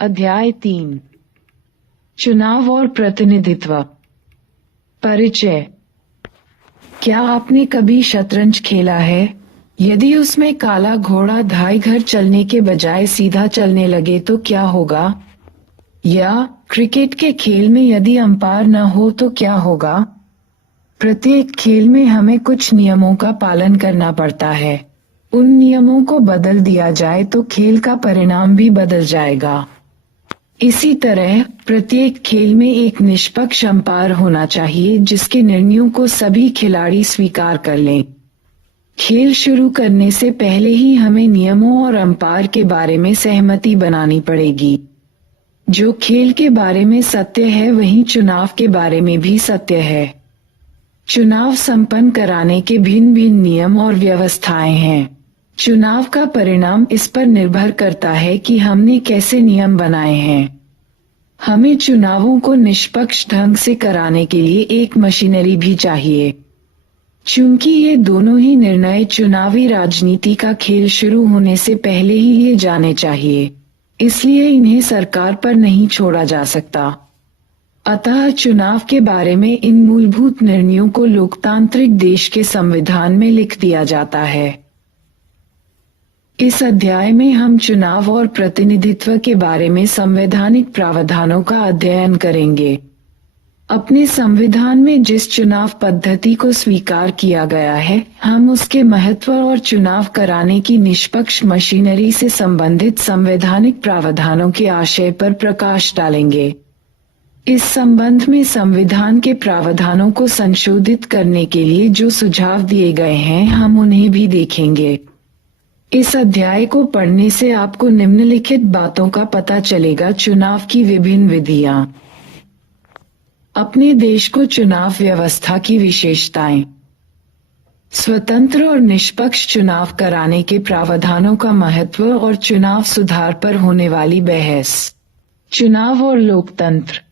अध्याय 3 चुनाव और प्रतिनिधित्व। परिचय। क्या आपने कभी शतरंज खेला है? यदि उसमें काला घोड़ा ढाई घर चलने के बजाय सीधा चलने लगे तो क्या होगा? या क्रिकेट के खेल में यदि अंपायर न हो तो क्या होगा? प्रत्येक खेल में हमें कुछ नियमों का पालन करना पड़ता है। उन नियमों को बदल दिया जाए तो खेल का परिणाम भी बदल जाएगा। इसी तरह प्रत्येक खेल में एक निष्पक्ष अंपायर होना चाहिए जिसके निर्णयों को सभी खिलाड़ी स्वीकार कर लें। खेल शुरू करने से पहले ही हमें नियमों और अंपायर के बारे में सहमति बनानी पड़ेगी। जो खेल के बारे में सत्य है वही चुनाव के बारे में भी सत्य है। चुनाव संपन्न कराने के भिन्न भिन्न नियम और व्यवस्थाएं हैं। चुनाव का परिणाम इस पर निर्भर करता है कि हमने कैसे नियम बनाए हैं। हमें चुनावों को निष्पक्ष ढंग से कराने के लिए एक मशीनरी भी चाहिए। चूंकि ये दोनों ही निर्णय चुनावी राजनीति का खेल शुरू होने से पहले ही लिए जाने चाहिए, इसलिए इन्हें सरकार पर नहीं छोड़ा जा सकता। अतः चुनाव के बारे में इन मूलभूत निर्णयों को लोकतांत्रिक देश के संविधान में लिख दिया जाता है। इस अध्याय में हम चुनाव और प्रतिनिधित्व के बारे में संवैधानिक प्रावधानों का अध्ययन करेंगे। अपने संविधान में जिस चुनाव पद्धति को स्वीकार किया गया है, हम उसके महत्व और चुनाव कराने की निष्पक्ष मशीनरी से संबंधित संवैधानिक प्रावधानों के आशय पर प्रकाश डालेंगे। इस संबंध में संविधान के प्रावधानों को संशोधित करने के लिए जो सुझाव दिए गए हैं, हम उन्हें भी देखेंगे। इस अध्याय को पढ़ने से आपको निम्नलिखित बातों का पता चलेगा। चुनाव की विभिन्न विधियां। अपने देश को चुनाव व्यवस्था की विशेषताएं। स्वतंत्र और निष्पक्ष चुनाव कराने के प्रावधानों का महत्व और चुनाव सुधार पर होने वाली बहस। चुनाव और लोकतंत्र।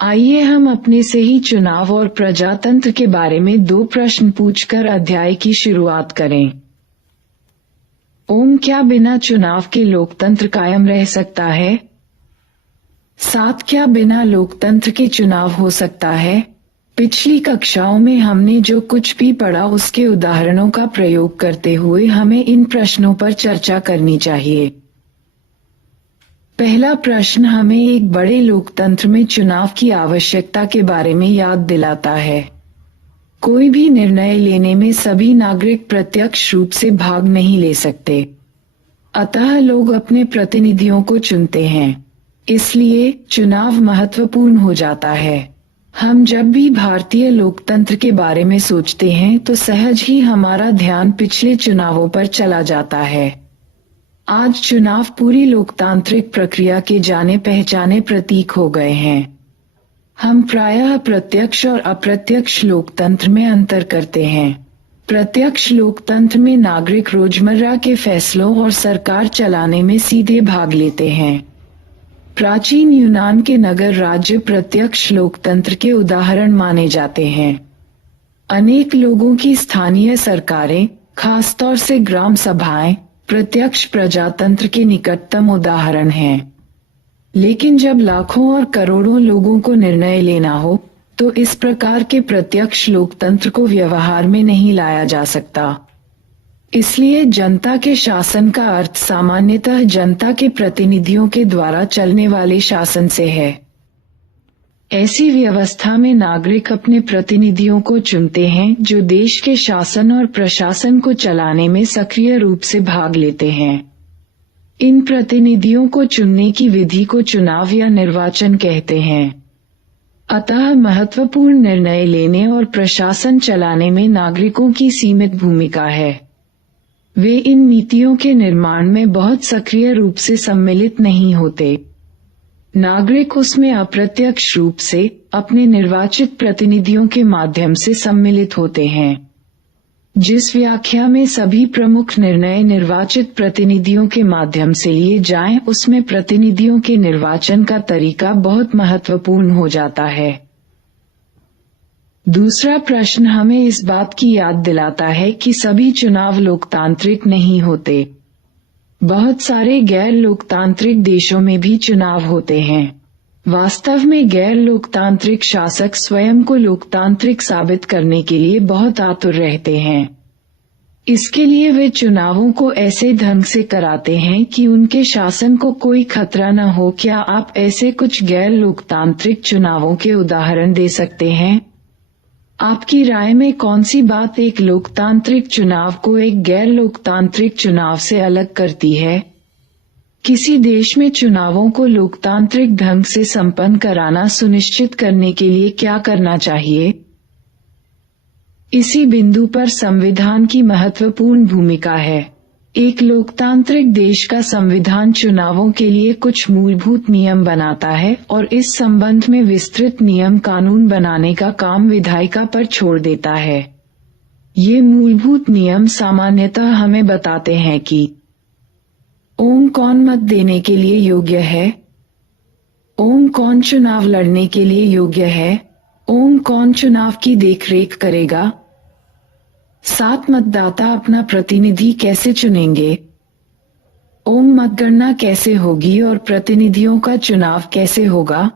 आइए हम अपने से ही चुनाव और प्रजातंत्र के बारे में 2 प्रश्न पूछकर अध्याय की शुरुआत करें। क्या बिना चुनाव के लोकतंत्र कायम रह सकता है? 7 क्या बिना लोकतंत्र के चुनाव हो सकता है? पिछली कक्षाओं में हमने जो कुछ भी पढ़ा उसके उदाहरणों का प्रयोग करते हुए हमें इन प्रश्नों पर चर्चा करनी चाहिए। पहला प्रश्न हमें एक बड़े लोकतंत्र में चुनाव की आवश्यकता के बारे में याद दिलाता है। कोई भी निर्णय लेने में सभी नागरिक प्रत्यक्ष रूप से भाग नहीं ले सकते, अतः लोग अपने प्रतिनिधियों को चुनते हैं। इसलिए चुनाव महत्वपूर्ण हो जाता है। हम जब भी भारतीय लोकतंत्र के बारे में सोचते हैं तो सहज ही हमारा ध्यान पिछले चुनावों पर चला जाता है। आज चुनाव पूरी लोकतांत्रिक प्रक्रिया के जाने पहचाने प्रतीक हो गए हैं। हम प्रायः प्रत्यक्ष और अप्रत्यक्ष लोकतंत्र में अंतर करते हैं। प्रत्यक्ष लोकतंत्र में नागरिक रोजमर्रा के फैसलों और सरकार चलाने में सीधे भाग लेते हैं। प्राचीन यूनान के नगर राज्य प्रत्यक्ष लोकतंत्र के उदाहरण माने जाते हैं। अनेक लोगों की स्थानीय सरकारें, खासतौर से ग्राम सभाएं, प्रत्यक्ष प्रजातंत्र के निकटतम उदाहरण हैं। लेकिन जब लाखों और करोड़ों लोगों को निर्णय लेना हो तो इस प्रकार के प्रत्यक्ष लोकतंत्र को व्यवहार में नहीं लाया जा सकता। इसलिए जनता के शासन का अर्थ सामान्यतः जनता के प्रतिनिधियों के द्वारा चलने वाले शासन से है। ऐसी व्यवस्था में नागरिक अपने प्रतिनिधियों को चुनते हैं जो देश के शासन और प्रशासन को चलाने में सक्रिय रूप से भाग लेते हैं। इन प्रतिनिधियों को चुनने की विधि को चुनाव या निर्वाचन कहते हैं। अतः महत्वपूर्ण निर्णय लेने और प्रशासन चलाने में नागरिकों की सीमित भूमिका है। वे इन नीतियों के निर्माण में बहुत सक्रिय रूप से सम्मिलित नहीं होते। नागरिक उसमें अप्रत्यक्ष रूप से अपने निर्वाचित प्रतिनिधियों के माध्यम से सम्मिलित होते हैं। जिस व्याख्या में सभी प्रमुख निर्णय निर्वाचित प्रतिनिधियों के माध्यम से लिए जाएं, उसमें प्रतिनिधियों के निर्वाचन का तरीका बहुत महत्वपूर्ण हो जाता है। दूसरा प्रश्न हमें इस बात की याद दिलाता है कि सभी चुनाव लोकतांत्रिक नहीं होते। बहुत सारे गैर लोकतांत्रिक देशों में भी चुनाव होते हैं। वास्तव में गैर लोकतांत्रिक शासक स्वयं को लोकतांत्रिक साबित करने के लिए बहुत आतुर रहते हैं। इसके लिए वे चुनावों को ऐसे ढंग से कराते हैं कि उनके शासन को कोई खतरा न हो। क्या आप ऐसे कुछ गैर लोकतांत्रिक चुनावों के उदाहरण दे सकते हैं? आपकी राय में कौन सी बात एक लोकतांत्रिक चुनाव को एक गैर लोकतांत्रिक चुनाव से अलग करती है? किसी देश में चुनावों को लोकतांत्रिक ढंग से संपन्न कराना सुनिश्चित करने के लिए क्या करना चाहिए? इसी बिंदु पर संविधान की महत्वपूर्ण भूमिका है। एक लोकतांत्रिक देश का संविधान चुनावों के लिए कुछ मूलभूत नियम बनाता है और इस संबंध में विस्तृत नियम कानून बनाने का काम विधायिका पर छोड़ देता है। ये मूलभूत नियम सामान्यतः हमें बताते हैं कि ओम कौन मत देने के लिए योग्य है, ओम कौन चुनाव लड़ने के लिए योग्य है, ओम कौन चुनाव की देखरेख करेगा, 7 मतदाता अपना प्रतिनिधि कैसे चुनेंगे, ओम मतगणना कैसे होगी और प्रतिनिधियों का चुनाव कैसे होगा।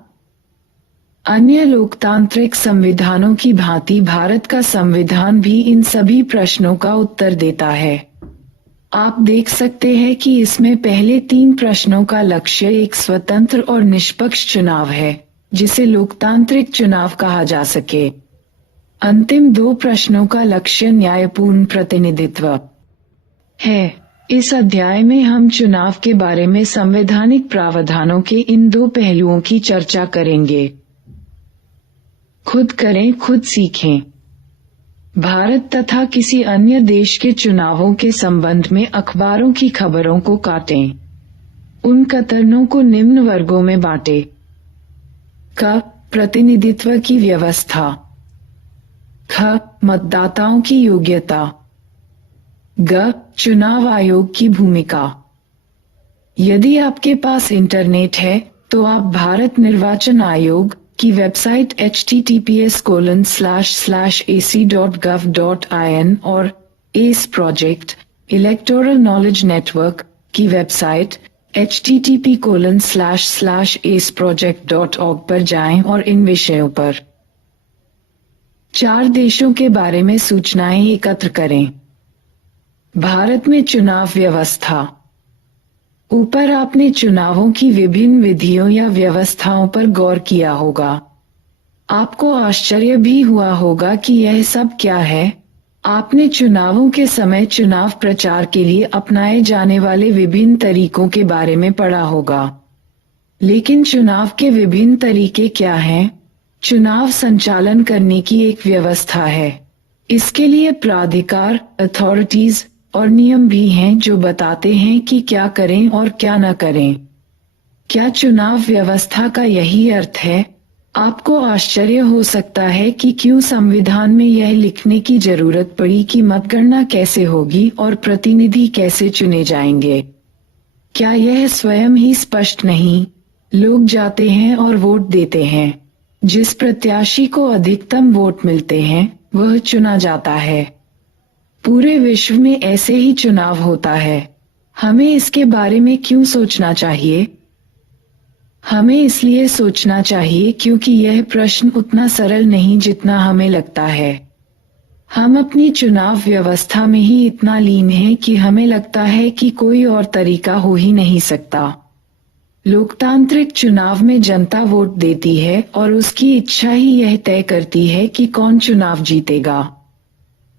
अन्य लोकतांत्रिक संविधानों की भांति भारत का संविधान भी इन सभी प्रश्नों का उत्तर देता है। आप देख सकते हैं कि इसमें पहले 3 प्रश्नों का लक्ष्य एक स्वतंत्र और निष्पक्ष चुनाव है, जिसे लोकतांत्रिक चुनाव कहा जा सके। अंतिम 2 प्रश्नों का लक्ष्य न्यायपूर्ण प्रतिनिधित्व है। इस अध्याय में हम चुनाव के बारे में संवैधानिक प्रावधानों के इन 2 पहलुओं की चर्चा करेंगे। खुद करें, खुद सीखें। भारत तथा किसी अन्य देश के चुनावों के संबंध में अखबारों की खबरों को काटें। उन कतरनों को निम्न वर्गों में बांटें। क. प्रतिनिधित्व की व्यवस्था। ख. मतदाताओं की योग्यता। ग. चुनाव आयोग की भूमिका। यदि आपके पास इंटरनेट है तो आप भारत निर्वाचन आयोग की वेबसाइट https://ac.gov.in और S project electoral knowledge network की वेबसाइट http://aceproject.org पर जाएं और इन विषयों पर 4 देशों के बारे में सूचनाएं एकत्र करें। भारत में चुनाव व्यवस्था। ऊपर आपने चुनावों की विभिन्न विधियों या व्यवस्थाओं पर गौर किया होगा। आपको आश्चर्य भी हुआ होगा कि यह सब क्या है। आपने चुनावों के समय चुनाव प्रचार के लिए अपनाए जाने वाले विभिन्न तरीकों के बारे में पढ़ा होगा। लेकिन चुनाव के विभिन्न तरीके क्या हैं? चुनाव संचालन करने की एक व्यवस्था है। इसके लिए प्राधिकार, अथॉरिटीज और नियम भी हैं जो बताते हैं कि क्या करें और क्या न करें। क्या चुनाव व्यवस्था का यही अर्थ है? आपको आश्चर्य हो सकता है कि क्यों संविधान में यह लिखने की जरूरत पड़ी कि मतगणना कैसे होगी और प्रतिनिधि कैसे चुने जाएंगे। क्या यह स्वयं ही स्पष्ट नहीं? लोग जाते हैं और वोट देते हैं। जिस प्रत्याशी को अधिकतम वोट मिलते हैं वह चुना जाता है। पूरे विश्व में ऐसे ही चुनाव होता है। हमें इसके बारे में क्यों सोचना चाहिए? हमें इसलिए सोचना चाहिए क्योंकि यह प्रश्न उतना सरल नहीं जितना हमें लगता है। हम अपनी चुनाव व्यवस्था में ही इतना लीन हैं कि हमें लगता है कि कोई और तरीका हो ही नहीं सकता। लोकतांत्रिक चुनाव में जनता वोट देती है और उसकी इच्छा ही यह तय करती है कि कौन चुनाव जीतेगा।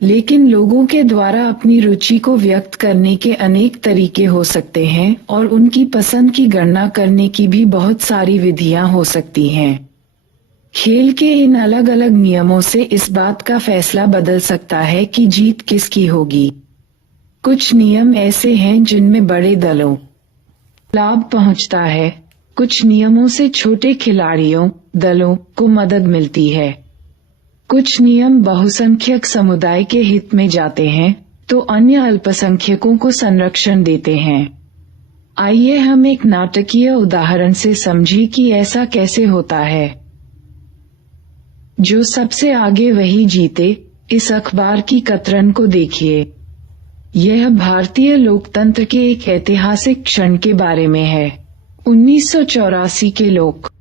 लेकिन लोगों के द्वारा अपनी रुचि को व्यक्त करने के अनेक तरीके हो सकते हैं और उनकी पसंद की गणना करने की भी बहुत सारी विधियां हो सकती हैं। खेल के इन अलग अलग नियमों से इस बात का फैसला बदल सकता है कि जीत किसकी होगी। कुछ नियम ऐसे हैं जिनमें बड़े दलों लाभ पहुंचता है। कुछ नियमों से छोटे खिलाड़ियों, दलों को मदद मिलती है। कुछ नियम बहुसंख्यक समुदाय के हित में जाते हैं तो अन्य अल्पसंख्यकों को संरक्षण देते हैं। आइए हम एक नाटकीय उदाहरण से समझें कि ऐसा कैसे होता है। जो सबसे आगे वही जीते। इस अखबार की कतरन को देखिए। यह भारतीय लोकतंत्र के एक ऐतिहासिक क्षण के बारे में है। 1984 के लोक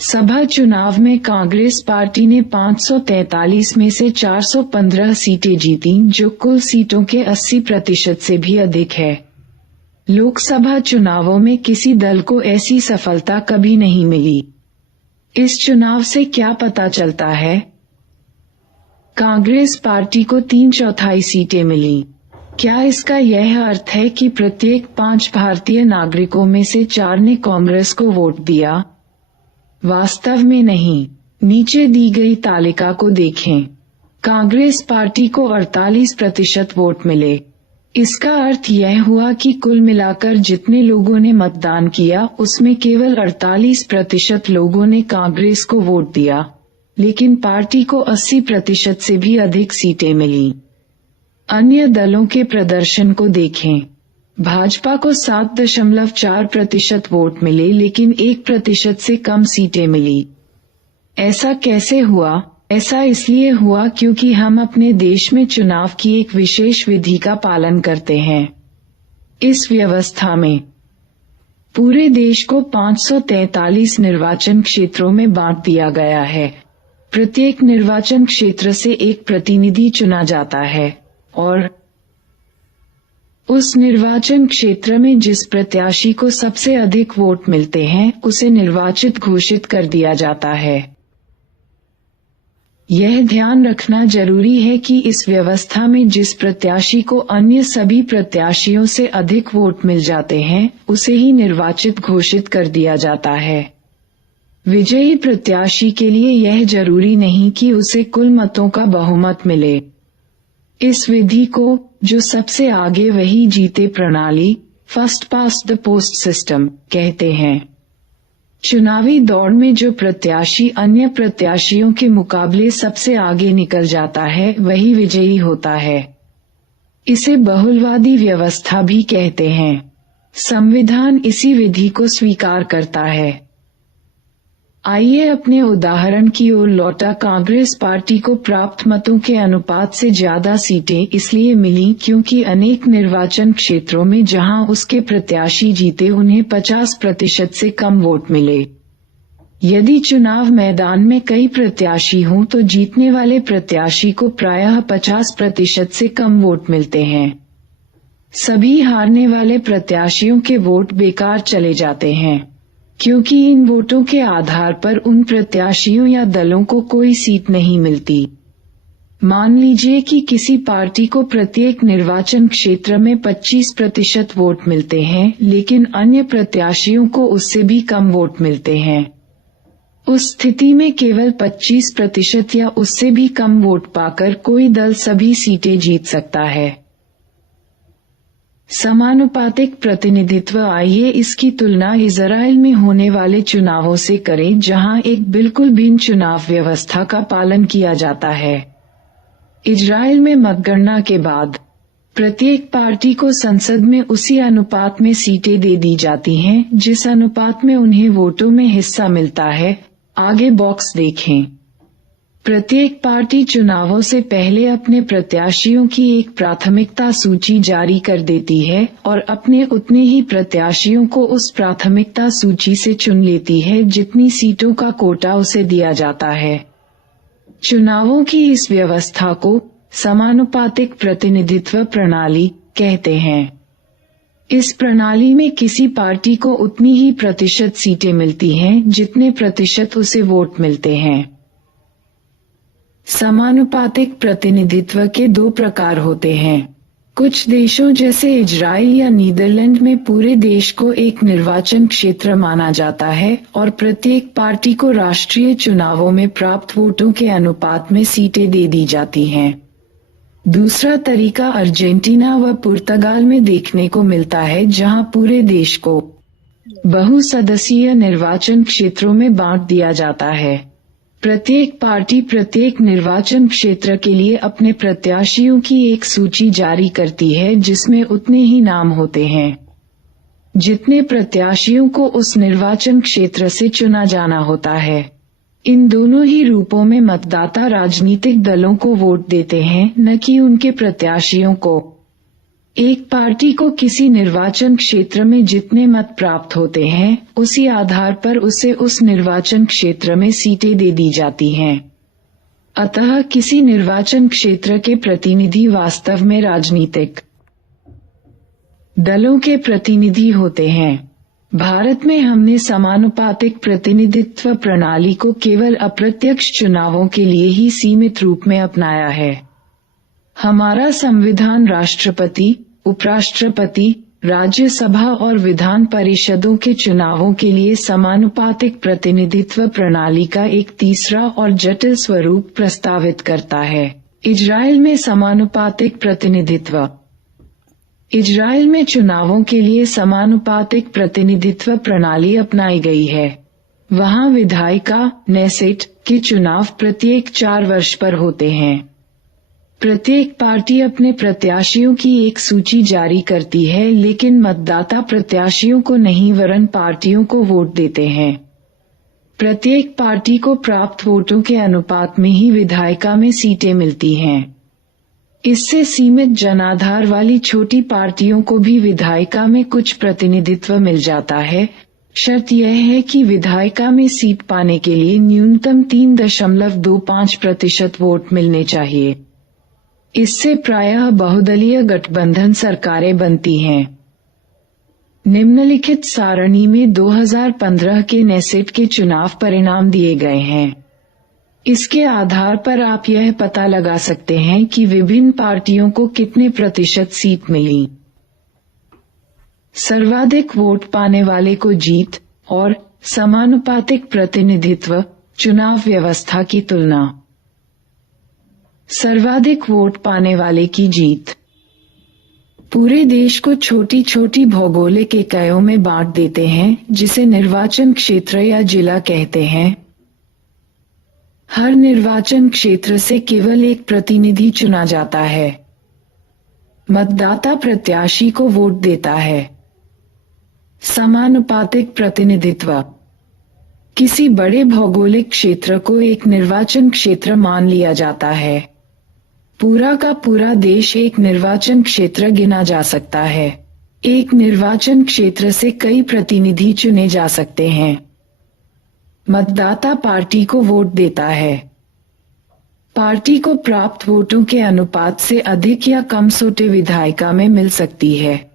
सभा चुनाव में कांग्रेस पार्टी ने 543 में से 415 सीटें जीतीं, जो कुल सीटों के 80% से भी अधिक है। लोकसभा चुनावों में किसी दल को ऐसी सफलता कभी नहीं मिली। इस चुनाव से क्या पता चलता है? कांग्रेस पार्टी को 3/4 सीटें मिली। क्या इसका यह अर्थ है कि प्रत्येक 5 भारतीय नागरिकों में से 4 ने कांग्रेस को वोट दिया? वास्तव में नहीं। नीचे दी गई तालिका को देखें। कांग्रेस पार्टी को 48% वोट मिले। इसका अर्थ यह हुआ कि कुल मिलाकर जितने लोगों ने मतदान किया उसमें केवल 48% लोगों ने कांग्रेस को वोट दिया, लेकिन पार्टी को 80% से भी अधिक सीटें मिलीं। अन्य दलों के प्रदर्शन को देखें। भाजपा को 7.4% वोट मिले, लेकिन 1% से कम सीटें मिली। ऐसा कैसे हुआ? ऐसा इसलिए हुआ क्योंकि हम अपने देश में चुनाव की एक विशेष विधि का पालन करते हैं। इस व्यवस्था में पूरे देश को 543 निर्वाचन क्षेत्रों में बांट दिया गया है। प्रत्येक निर्वाचन क्षेत्र से एक प्रतिनिधि चुना जाता है और उस निर्वाचन क्षेत्र में जिस प्रत्याशी को सबसे अधिक वोट मिलते हैं उसे निर्वाचित घोषित कर दिया जाता है। यह ध्यान रखना जरूरी है कि इस व्यवस्था में जिस प्रत्याशी को अन्य सभी प्रत्याशियों से अधिक वोट मिल जाते हैं उसे ही निर्वाचित घोषित कर दिया जाता है। विजयी प्रत्याशी के लिए यह जरूरी नहीं कि उसे कुल मतों का बहुमत मिले। इस विधि को, जो सबसे आगे वही जीते प्रणाली, first past the post system कहते हैं। चुनावी दौड़ में जो प्रत्याशी अन्य प्रत्याशियों के मुकाबले सबसे आगे निकल जाता है वही विजयी होता है। इसे बहुलवादी व्यवस्था भी कहते हैं। संविधान इसी विधि को स्वीकार करता है। आइए अपने उदाहरण की ओर लौटा। कांग्रेस पार्टी को प्राप्त मतों के अनुपात से ज्यादा सीटें इसलिए मिलीं क्योंकि अनेक निर्वाचन क्षेत्रों में जहां उसके प्रत्याशी जीते उन्हें 50% से कम वोट मिले। यदि चुनाव मैदान में कई प्रत्याशी हों तो जीतने वाले प्रत्याशी को प्रायः 50% से कम वोट मिलते हैं। सभी हारने वाले प्रत्याशियों के वोट बेकार चले जाते हैं, क्योंकि इन वोटों के आधार पर उन प्रत्याशियों या दलों को कोई सीट नहीं मिलती। मान लीजिए कि किसी पार्टी को प्रत्येक निर्वाचन क्षेत्र में 25% वोट मिलते हैं, लेकिन अन्य प्रत्याशियों को उससे भी कम वोट मिलते हैं। उस स्थिति में केवल 25% या उससे भी कम वोट पाकर कोई दल सभी सीटें जीत सकता है। समानुपातिक प्रतिनिधित्व। आइए इसकी तुलना इजराइल में होने वाले चुनावों से करें, जहां एक बिल्कुल भिन्न चुनाव व्यवस्था का पालन किया जाता है। इजराइल में मतगणना के बाद प्रत्येक पार्टी को संसद में उसी अनुपात में सीटें दे दी जाती हैं जिस अनुपात में उन्हें वोटों में हिस्सा मिलता है। आगे बॉक्स देखें। प्रत्येक पार्टी चुनावों से पहले अपने प्रत्याशियों की एक प्राथमिकता सूची जारी कर देती है और अपने उतने ही प्रत्याशियों को उस प्राथमिकता सूची से चुन लेती है जितनी सीटों का कोटा उसे दिया जाता है। चुनावों की इस व्यवस्था को समानुपातिक प्रतिनिधित्व प्रणाली कहते हैं। इस प्रणाली में किसी पार्टी को उतनी ही प्रतिशत सीटें मिलती हैं जितने प्रतिशत उसे वोट मिलते हैं। समानुपातिक प्रतिनिधित्व के 2 प्रकार होते हैं। कुछ देशों जैसे इजराइल या नीदरलैंड में पूरे देश को एक निर्वाचन क्षेत्र माना जाता है और प्रत्येक पार्टी को राष्ट्रीय चुनावों में प्राप्त वोटों के अनुपात में सीटें दे दी जाती हैं। दूसरा तरीका अर्जेंटीना व पुर्तगाल में देखने को मिलता है, जहां पूरे देश को बहुसदस्यीय निर्वाचन क्षेत्रों में बांट दिया जाता है। प्रत्येक पार्टी प्रत्येक निर्वाचन क्षेत्र के लिए अपने प्रत्याशियों की एक सूची जारी करती है जिसमें उतने ही नाम होते हैं जितने प्रत्याशियों को उस निर्वाचन क्षेत्र से चुना जाना होता है। इन दोनों ही रूपों में मतदाता राजनीतिक दलों को वोट देते हैं, न कि उनके प्रत्याशियों को। एक पार्टी को किसी निर्वाचन क्षेत्र में जितने मत प्राप्त होते हैं, उसी आधार पर उसे उस निर्वाचन क्षेत्र में सीटें दे दी जाती हैं। अतः किसी निर्वाचन क्षेत्र के प्रतिनिधि वास्तव में राजनीतिक दलों के प्रतिनिधि होते हैं। भारत में हमने समानुपातिक प्रतिनिधित्व प्रणाली को केवल अप्रत्यक्ष चुनावों के लिए ही सीमित रूप में अपनाया है। हमारा संविधान राष्ट्रपति, उपराष्ट्रपति, राज्यसभा और विधान परिषदों के चुनावों के लिए समानुपातिक प्रतिनिधित्व प्रणाली का एक तीसरा और जटिल स्वरूप प्रस्तावित करता है। इजराइल में समानुपातिक प्रतिनिधित्व। इजराइल में चुनावों के लिए समानुपातिक प्रतिनिधित्व प्रणाली अपनाई गई है। वहां विधायिका, नेसेट के चुनाव प्रत्येक 4 वर्ष पर होते हैं। प्रत्येक पार्टी अपने प्रत्याशियों की एक सूची जारी करती है, लेकिन मतदाता प्रत्याशियों को नहीं वरन पार्टियों को वोट देते हैं। प्रत्येक पार्टी को प्राप्त वोटों के अनुपात में ही विधायिका में सीटें मिलती हैं। इससे सीमित जनाधार वाली छोटी पार्टियों को भी विधायिका में कुछ प्रतिनिधित्व मिल जाता है। शर्त यह है कि विधायिका में सीट पाने के लिए न्यूनतम 3.25% वोट मिलने चाहिए। इससे प्रायः बहुदलीय गठबंधन सरकारें बनती हैं। निम्नलिखित सारणी में 2015 के नेसेट के चुनाव परिणाम दिए गए हैं। इसके आधार पर आप यह पता लगा सकते हैं कि विभिन्न पार्टियों को कितने प्रतिशत सीट मिली। सर्वाधिक वोट पाने वाले को जीत और समानुपातिक प्रतिनिधित्व चुनाव व्यवस्था की तुलना। सर्वाधिक वोट पाने वाले की जीत। पूरे देश को छोटी छोटी भौगोलिक इकाइयों में बांट देते हैं, जिसे निर्वाचन क्षेत्र या जिला कहते हैं। हर निर्वाचन क्षेत्र से केवल एक प्रतिनिधि चुना जाता है। मतदाता प्रत्याशी को वोट देता है। समानुपातिक प्रतिनिधित्व। किसी बड़े भौगोलिक क्षेत्र को एक निर्वाचन क्षेत्र मान लिया जाता है। पूरा का पूरा देश एक निर्वाचन क्षेत्र गिना जा सकता है। एक निर्वाचन क्षेत्र से कई प्रतिनिधि चुने जा सकते हैं। मतदाता पार्टी को वोट देता है। पार्टी को प्राप्त वोटों के अनुपात से अधिक या कम सीटें विधायिका में मिल सकती है।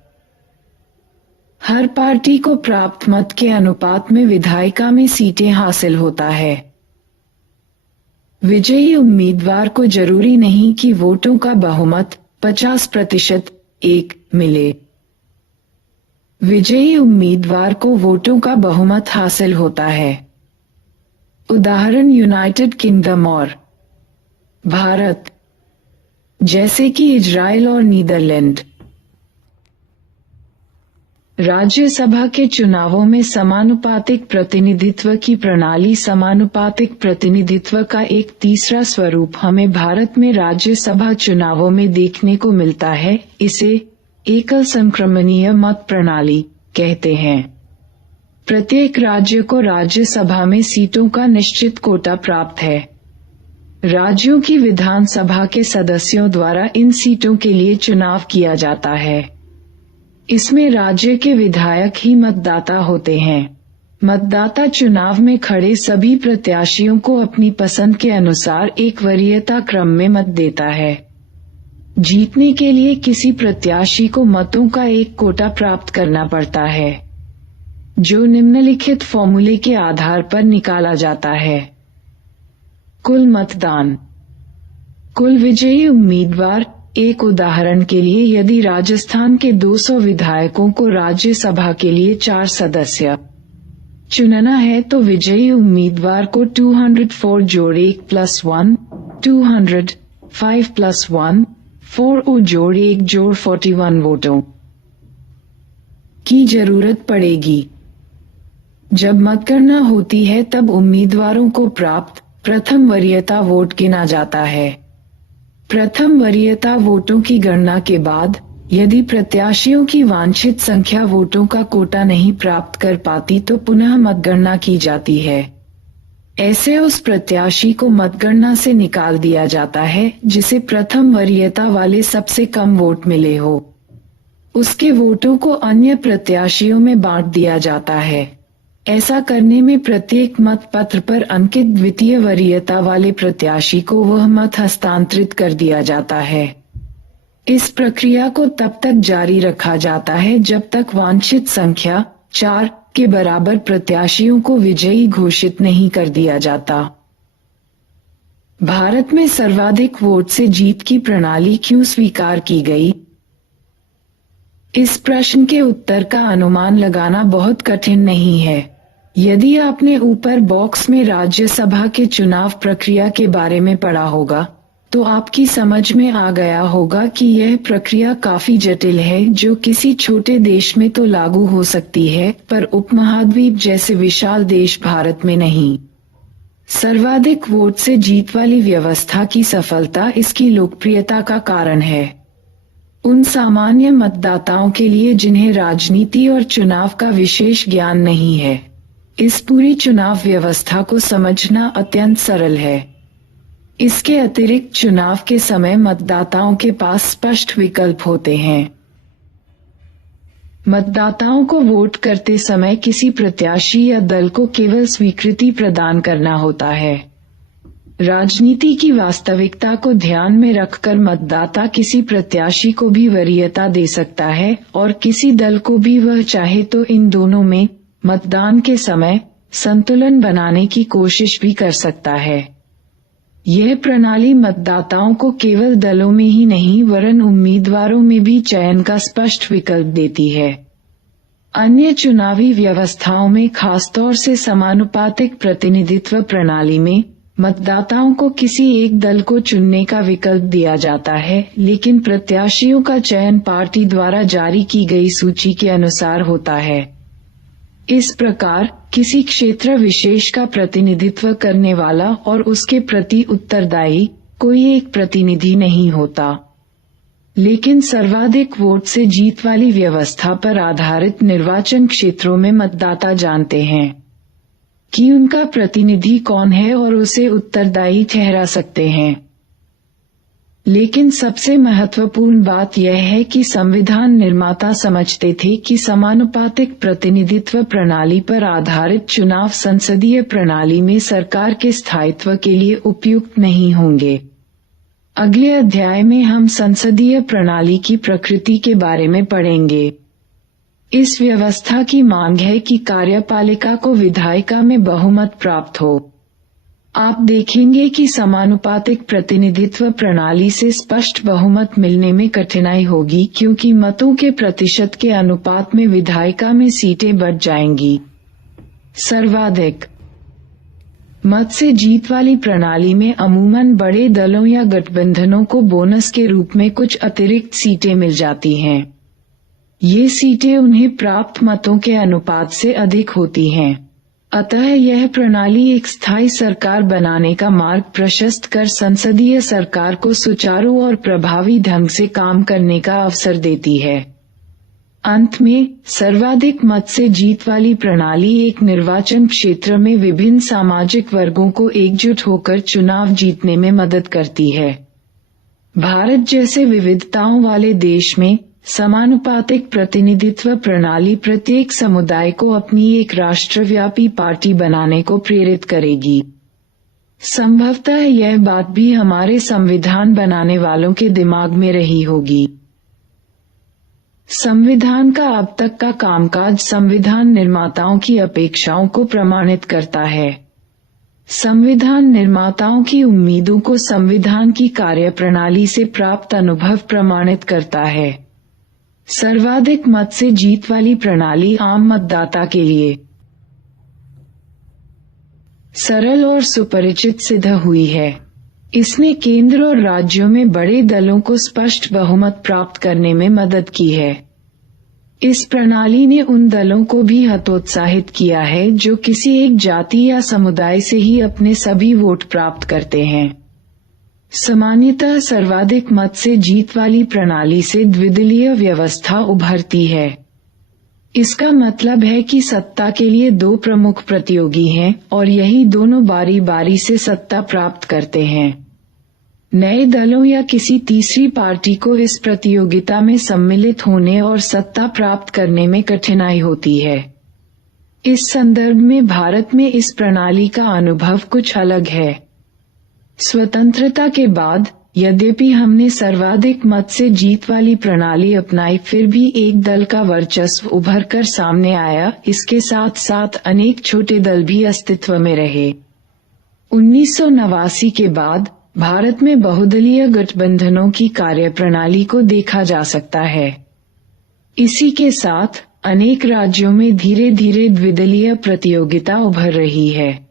हर पार्टी को प्राप्त मत के अनुपात में विधायिका में सीटें हासिल होता है। विजयी उम्मीदवार को जरूरी नहीं कि वोटों का बहुमत 50% एक मिले। विजयी उम्मीदवार को वोटों का बहुमत हासिल होता है। उदाहरण यूनाइटेड किंगडम और भारत, जैसे कि इजराइल और नीदरलैंड। राज्यसभा के चुनावों में समानुपातिक प्रतिनिधित्व की प्रणाली। समानुपातिक प्रतिनिधित्व का एक तीसरा स्वरूप हमें भारत में राज्यसभा चुनावों में देखने को मिलता है। इसे एकल संक्रमणीय मत प्रणाली कहते हैं। प्रत्येक राज्य को राज्यसभा में सीटों का निश्चित कोटा प्राप्त है। राज्यों की विधानसभा के सदस्यों द्वारा इन सीटों के लिए चुनाव किया जाता है। इसमें राज्य के विधायक ही मतदाता होते हैं। मतदाता चुनाव में खड़े सभी प्रत्याशियों को अपनी पसंद के अनुसार एक वरीयता क्रम में मत देता है। जीतने के लिए किसी प्रत्याशी को मतों का एक कोटा प्राप्त करना पड़ता है, जो निम्नलिखित फॉर्मूले के आधार पर निकाला जाता है। कुल मतदान, कुल विजयी उम्मीदवार। एक उदाहरण के लिए, यदि राजस्थान के 200 विधायकों को राज्यसभा के लिए 4 सदस्य चुनना है तो विजयी उम्मीदवार को 204 जोड़ 1 + 1, 205 + 1, 4 जोड़ 1 जोड़ 41 वोटों की जरूरत पड़ेगी। जब मतगणना होती है तब उम्मीदवारों को प्राप्त प्रथम वरीयता वोट गिना जाता है। प्रथम वरीयता वोटों की गणना के बाद यदि प्रत्याशियों की वांछित संख्या वोटों का कोटा नहीं प्राप्त कर पाती तो पुनः मतगणना की जाती है। ऐसे उस प्रत्याशी को मतगणना से निकाल दिया जाता है जिसे प्रथम वरीयता वाले सबसे कम वोट मिले हो। उसके वोटों को अन्य प्रत्याशियों में बांट दिया जाता है। ऐसा करने में प्रत्येक मत पत्र पर अंकित द्वितीय वरीयता वाले प्रत्याशी को वह मत हस्तांतरित कर दिया जाता है। इस प्रक्रिया को तब तक जारी रखा जाता है जब तक वांछित संख्या 4 के बराबर प्रत्याशियों को विजयी घोषित नहीं कर दिया जाता। भारत में सर्वाधिक वोट से जीत की प्रणाली क्यों स्वीकार की गई? इस प्रश्न के उत्तर का अनुमान लगाना बहुत कठिन नहीं है। यदि आपने ऊपर बॉक्स में राज्यसभा के चुनाव प्रक्रिया के बारे में पढ़ा होगा, तो आपकी समझ में आ गया होगा कि यह प्रक्रिया काफी जटिल है, जो किसी छोटे देश में तो लागू हो सकती है, पर उपमहाद्वीप जैसे विशाल देश भारत में नहीं। सर्वाधिक वोट से जीत वाली व्यवस्था की सफलता इसकी लोकप्रियता का कारण है। उन सामान्य मतदाताओं के लिए जिन्हें राजनीति और चुनाव का विशेष ज्ञान नहीं है, इस पूरी चुनाव व्यवस्था को समझना अत्यंत सरल है। इसके अतिरिक्त चुनाव के समय मतदाताओं के पास स्पष्ट विकल्प होते हैं। मतदाताओं को वोट करते समय किसी प्रत्याशी या दल को केवल स्वीकृति प्रदान करना होता है। राजनीति की वास्तविकता को ध्यान में रखकर मतदाता किसी प्रत्याशी को भी वरीयता दे सकता है और किसी दल को भी वह चाहे तो इन दोनों में मतदान के समय संतुलन बनाने की कोशिश भी कर सकता है। यह प्रणाली मतदाताओं को केवल दलों में ही नहीं वरन उम्मीदवारों में भी चयन का स्पष्ट विकल्प देती है। अन्य चुनावी व्यवस्थाओं में खासतौर से समानुपातिक प्रतिनिधित्व प्रणाली में मतदाताओं को किसी एक दल को चुनने का विकल्प दिया जाता है, लेकिन प्रत्याशियों का चयन पार्टी द्वारा जारी की गई सूची के अनुसार होता है। इस प्रकार किसी क्षेत्र विशेष का प्रतिनिधित्व करने वाला और उसके प्रति उत्तरदायी कोई एक प्रतिनिधि नहीं होता, लेकिन सर्वाधिक वोट से जीत वाली व्यवस्था पर आधारित निर्वाचन क्षेत्रों में मतदाता जानते हैं कि उनका प्रतिनिधि कौन है और उसे उत्तरदायी ठहरा सकते हैं। लेकिन सबसे महत्वपूर्ण बात यह है कि संविधान निर्माता समझते थे कि समानुपातिक प्रतिनिधित्व प्रणाली पर आधारित चुनाव संसदीय प्रणाली में सरकार के स्थायित्व के लिए उपयुक्त नहीं होंगे। अगले अध्याय में हम संसदीय प्रणाली की प्रकृति के बारे में पढ़ेंगे। इस व्यवस्था की मांग है कि कार्यपालिका को विधायिका में बहुमत प्राप्त हो। आप देखेंगे कि समानुपातिक प्रतिनिधित्व प्रणाली से स्पष्ट बहुमत मिलने में कठिनाई होगी, क्योंकि मतों के प्रतिशत के अनुपात में विधायिका में सीटें बढ़ जाएंगी। सर्वाधिक मत से जीत वाली प्रणाली में अमूमन बड़े दलों या गठबंधनों को बोनस के रूप में कुछ अतिरिक्त सीटें मिल जाती हैं। ये सीटें उन्हें प्राप्त मतों के अनुपात से अधिक होती हैं। अतः यह प्रणाली एक स्थायी सरकार बनाने का मार्ग प्रशस्त कर संसदीय सरकार को सुचारू और प्रभावी ढंग से काम करने का अवसर देती है। अंत में सर्वाधिक मत से जीत वाली प्रणाली एक निर्वाचन क्षेत्र में विभिन्न सामाजिक वर्गों को एकजुट होकर चुनाव जीतने में मदद करती है। भारत जैसे विविधताओं वाले देश में समानुपातिक प्रतिनिधित्व प्रणाली प्रत्येक समुदाय को अपनी एक राष्ट्रव्यापी पार्टी बनाने को प्रेरित करेगी। संभवतः यह बात भी हमारे संविधान बनाने वालों के दिमाग में रही होगी। संविधान का अब तक का कामकाज संविधान निर्माताओं की अपेक्षाओं को प्रमाणित करता है। संविधान निर्माताओं की उम्मीदों को संविधान की कार्यप्रणाली से प्राप्त अनुभव प्रमाणित करता है। सर्वाधिक मत से जीत वाली प्रणाली आम मतदाता के लिए सरल और सुपरिचित सिद्ध हुई है। इसने केंद्र और राज्यों में बड़े दलों को स्पष्ट बहुमत प्राप्त करने में मदद की है। इस प्रणाली ने उन दलों को भी हतोत्साहित किया है जो किसी एक जाति या समुदाय से ही अपने सभी वोट प्राप्त करते हैं। सामान्यतः सर्वाधिक मत से जीत वाली प्रणाली से द्विदलीय व्यवस्था उभरती है। इसका मतलब है कि सत्ता के लिए दो प्रमुख प्रतियोगी हैं और यही दोनों बारी बारी से सत्ता प्राप्त करते हैं। नए दलों या किसी तीसरी पार्टी को इस प्रतियोगिता में सम्मिलित होने और सत्ता प्राप्त करने में कठिनाई होती है। इस संदर्भ में भारत में इस प्रणाली का अनुभव कुछ अलग है। स्वतंत्रता के बाद यद्यपि हमने सर्वाधिक मत से जीत वाली प्रणाली अपनाई, फिर भी एक दल का वर्चस्व उभर कर सामने आया। इसके साथ साथ अनेक छोटे दल भी अस्तित्व में रहे। 1989 के बाद भारत में बहुदलीय गठबंधनों की कार्यप्रणाली को देखा जा सकता है। इसी के साथ अनेक राज्यों में धीरे धीरे द्विदलीय प्रतियोगिता उभर रही है।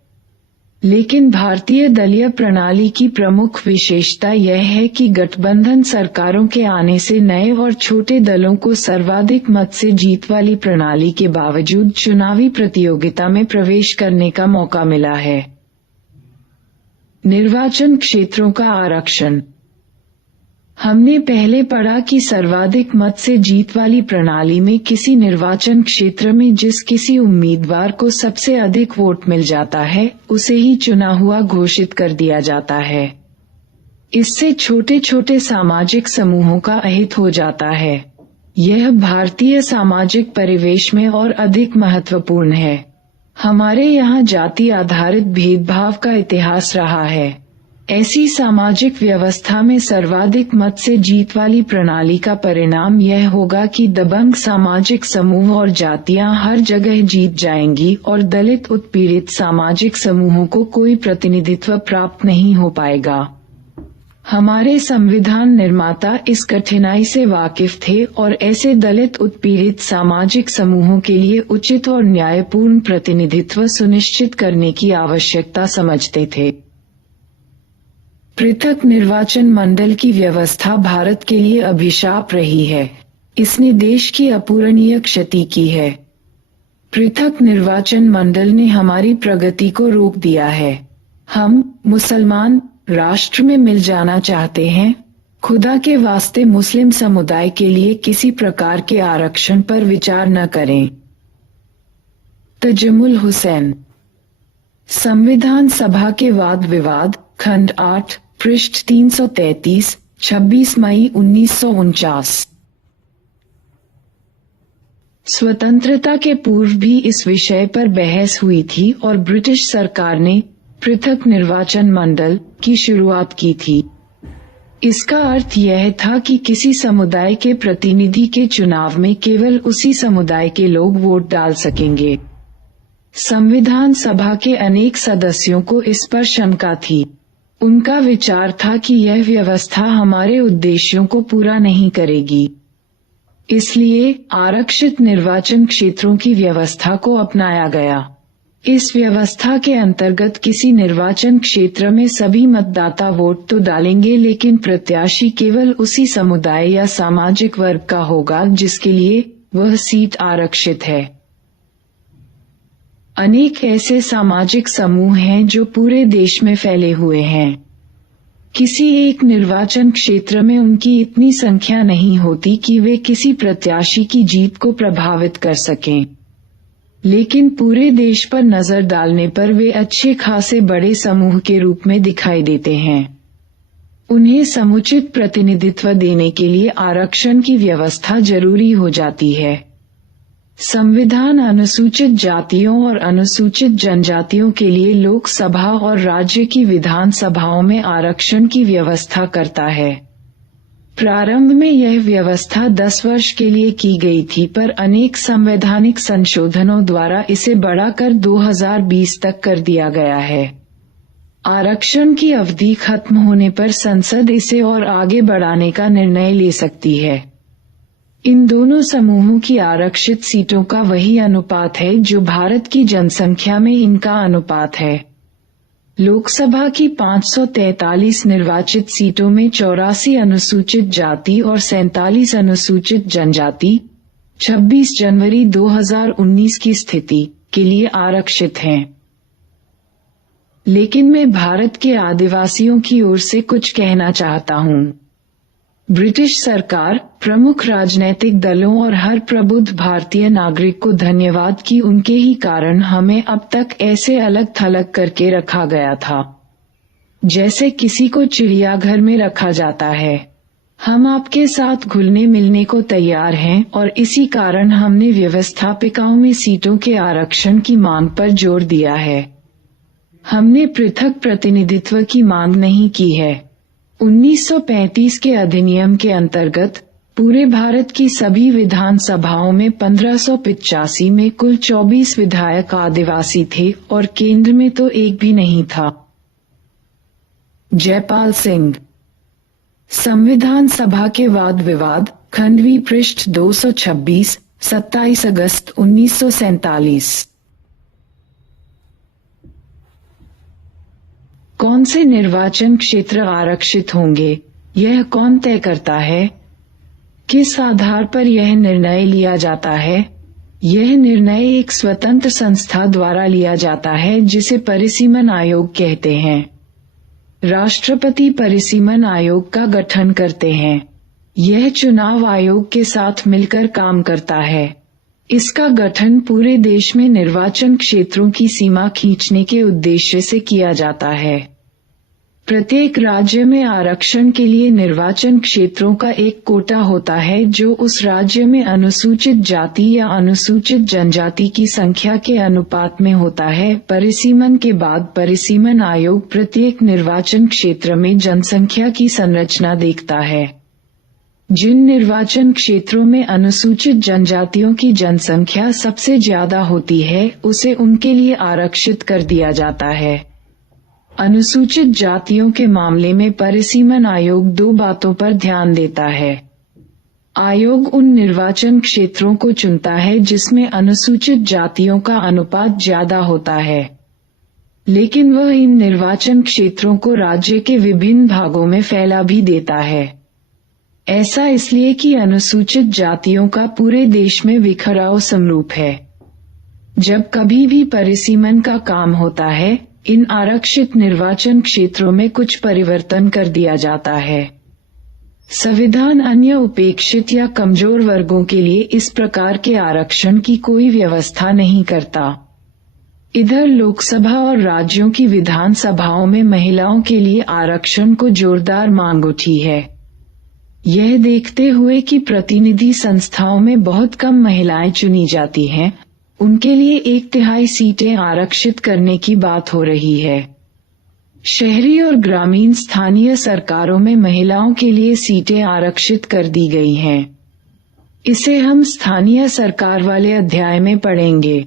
लेकिन भारतीय दलीय प्रणाली की प्रमुख विशेषता यह है कि गठबंधन सरकारों के आने से नए और छोटे दलों को सर्वाधिक मत से जीत वाली प्रणाली के बावजूद चुनावी प्रतियोगिता में प्रवेश करने का मौका मिला है। निर्वाचन क्षेत्रों का आरक्षण। हमने पहले पढ़ा कि सर्वाधिक मत से जीत वाली प्रणाली में किसी निर्वाचन क्षेत्र में जिस किसी उम्मीदवार को सबसे अधिक वोट मिल जाता है उसे ही चुना हुआ घोषित कर दिया जाता है। इससे छोटे छोटे सामाजिक समूहों का अहित हो जाता है। यह भारतीय सामाजिक परिवेश में और अधिक महत्वपूर्ण है। हमारे यहाँ जाति आधारित भेदभाव का इतिहास रहा है। ऐसी सामाजिक व्यवस्था में सर्वाधिक मत से जीत वाली प्रणाली का परिणाम यह होगा कि दबंग सामाजिक समूह और जातियां हर जगह जीत जाएंगी और दलित उत्पीड़ित सामाजिक समूहों को कोई प्रतिनिधित्व प्राप्त नहीं हो पाएगा। हमारे संविधान निर्माता इस कठिनाई से वाकिफ थे और ऐसे दलित उत्पीड़ित सामाजिक समूहों के लिए उचित और न्यायपूर्ण प्रतिनिधित्व सुनिश्चित करने की आवश्यकता समझते थे। पृथक निर्वाचन मंडल की व्यवस्था भारत के लिए अभिशाप रही है। इसने देश की अपूरणीय क्षति की है। पृथक निर्वाचन मंडल ने हमारी प्रगति को रोक दिया है। हम मुसलमान राष्ट्र में मिल जाना चाहते हैं। खुदा के वास्ते मुस्लिम समुदाय के लिए किसी प्रकार के आरक्षण पर विचार न करें। तजमुल हुसैन। संविधान सभा के वाद विवाद, खंड 8, पृष्ठ 333, 26 मई 1949। स्वतंत्रता के पूर्व भी इस विषय पर बहस हुई थी और ब्रिटिश सरकार ने पृथक निर्वाचन मंडल की शुरुआत की थी। इसका अर्थ यह था कि किसी समुदाय के प्रतिनिधि के चुनाव में केवल उसी समुदाय के लोग वोट डाल सकेंगे। संविधान सभा के अनेक सदस्यों को इस पर शंका थी। उनका विचार था कि यह व्यवस्था हमारे उद्देश्यों को पूरा नहीं करेगी। इसलिए आरक्षित निर्वाचन क्षेत्रों की व्यवस्था को अपनाया गया। इस व्यवस्था के अंतर्गत किसी निर्वाचन क्षेत्र में सभी मतदाता वोट तो डालेंगे, लेकिन प्रत्याशी केवल उसी समुदाय या सामाजिक वर्ग का होगा जिसके लिए वह सीट आरक्षित है। अनेक ऐसे सामाजिक समूह हैं जो पूरे देश में फैले हुए हैं। किसी एक निर्वाचन क्षेत्र में उनकी इतनी संख्या नहीं होती कि वे किसी प्रत्याशी की जीत को प्रभावित कर सकें, लेकिन पूरे देश पर नजर डालने पर वे अच्छे खासे बड़े समूह के रूप में दिखाई देते हैं। उन्हें समुचित प्रतिनिधित्व देने के लिए आरक्षण की व्यवस्था जरूरी हो जाती है। संविधान अनुसूचित जातियों और अनुसूचित जनजातियों के लिए लोकसभा और राज्य की विधान सभाओं में आरक्षण की व्यवस्था करता है। प्रारंभ में यह व्यवस्था 10 वर्ष के लिए की गई थी, पर अनेक संवैधानिक संशोधनों द्वारा इसे बढ़ाकर 2020 तक कर दिया गया है। आरक्षण की अवधि खत्म होने पर संसद इसे और आगे बढ़ाने का निर्णय ले सकती है। इन दोनों समूहों की आरक्षित सीटों का वही अनुपात है जो भारत की जनसंख्या में इनका अनुपात है। लोकसभा की 543 निर्वाचित सीटों में 84 अनुसूचित जाति और 47 अनुसूचित जनजाति 26 जनवरी 2019 की स्थिति के लिए आरक्षित हैं। लेकिन मैं भारत के आदिवासियों की ओर से कुछ कहना चाहता हूँ। ब्रिटिश सरकार, प्रमुख राजनीतिक दलों और हर प्रबुद्ध भारतीय नागरिक को धन्यवाद कि उनके ही कारण हमें अब तक ऐसे अलग थलग करके रखा गया था, जैसे किसी को चिड़ियाघर में रखा जाता है। हम आपके साथ घुलने मिलने को तैयार हैं और इसी कारण हमने व्यवस्थापिकाओं में सीटों के आरक्षण की मांग पर जोर दिया है। हमने पृथक प्रतिनिधित्व की मांग नहीं की है। 1935 के अधिनियम के अंतर्गत पूरे भारत की सभी विधानसभाओं में 1585 में कुल 24 विधायक आदिवासी थे और केंद्र में तो एक भी नहीं था। जयपाल सिंह। संविधान सभा के वाद विवाद, खंडवी पृष्ठ 226, 27 अगस्त 1947। कौन से निर्वाचन क्षेत्र आरक्षित होंगे, यह कौन तय करता है? किस आधार पर यह निर्णय लिया जाता है? यह निर्णय एक स्वतंत्र संस्था द्वारा लिया जाता है जिसे परिसीमन आयोग कहते हैं। राष्ट्रपति परिसीमन आयोग का गठन करते हैं। यह चुनाव आयोग के साथ मिलकर काम करता है। इसका गठन पूरे देश में निर्वाचन क्षेत्रों की सीमा खींचने के उद्देश्य से किया जाता है। प्रत्येक राज्य में आरक्षण के लिए निर्वाचन क्षेत्रों का एक कोटा होता है जो उस राज्य में अनुसूचित जाति या अनुसूचित जनजाति की संख्या के अनुपात में होता है। परिसीमन के बाद परिसीमन आयोग प्रत्येक निर्वाचन क्षेत्र में जनसंख्या की संरचना देखता है। जिन निर्वाचन क्षेत्रों में अनुसूचित जनजातियों की जनसंख्या सबसे ज्यादा होती है उसे उनके लिए आरक्षित कर दिया जाता है। अनुसूचित जातियों के मामले में परिसीमन आयोग दो बातों पर ध्यान देता है। आयोग उन निर्वाचन क्षेत्रों को चुनता है जिसमें अनुसूचित जातियों का अनुपात ज्यादा होता है, लेकिन वह इन निर्वाचन क्षेत्रों को राज्य के विभिन्न भागों में फैला भी देता है। ऐसा इसलिए कि अनुसूचित जातियों का पूरे देश में बिखराव समरूप है। जब कभी भी परिसीमन का काम होता है, इन आरक्षित निर्वाचन क्षेत्रों में कुछ परिवर्तन कर दिया जाता है। संविधान अन्य उपेक्षित या कमजोर वर्गों के लिए इस प्रकार के आरक्षण की कोई व्यवस्था नहीं करता। इधर लोकसभा और राज्यों की विधानसभाओं में महिलाओं के लिए आरक्षण को जोरदार मांग उठी है। यह देखते हुए कि प्रतिनिधि संस्थाओं में बहुत कम महिलाएं चुनी जाती हैं, उनके लिए 1/3 सीटें आरक्षित करने की बात हो रही है। शहरी और ग्रामीण स्थानीय सरकारों में महिलाओं के लिए सीटें आरक्षित कर दी गई हैं। इसे हम स्थानीय सरकार वाले अध्याय में पढ़ेंगे।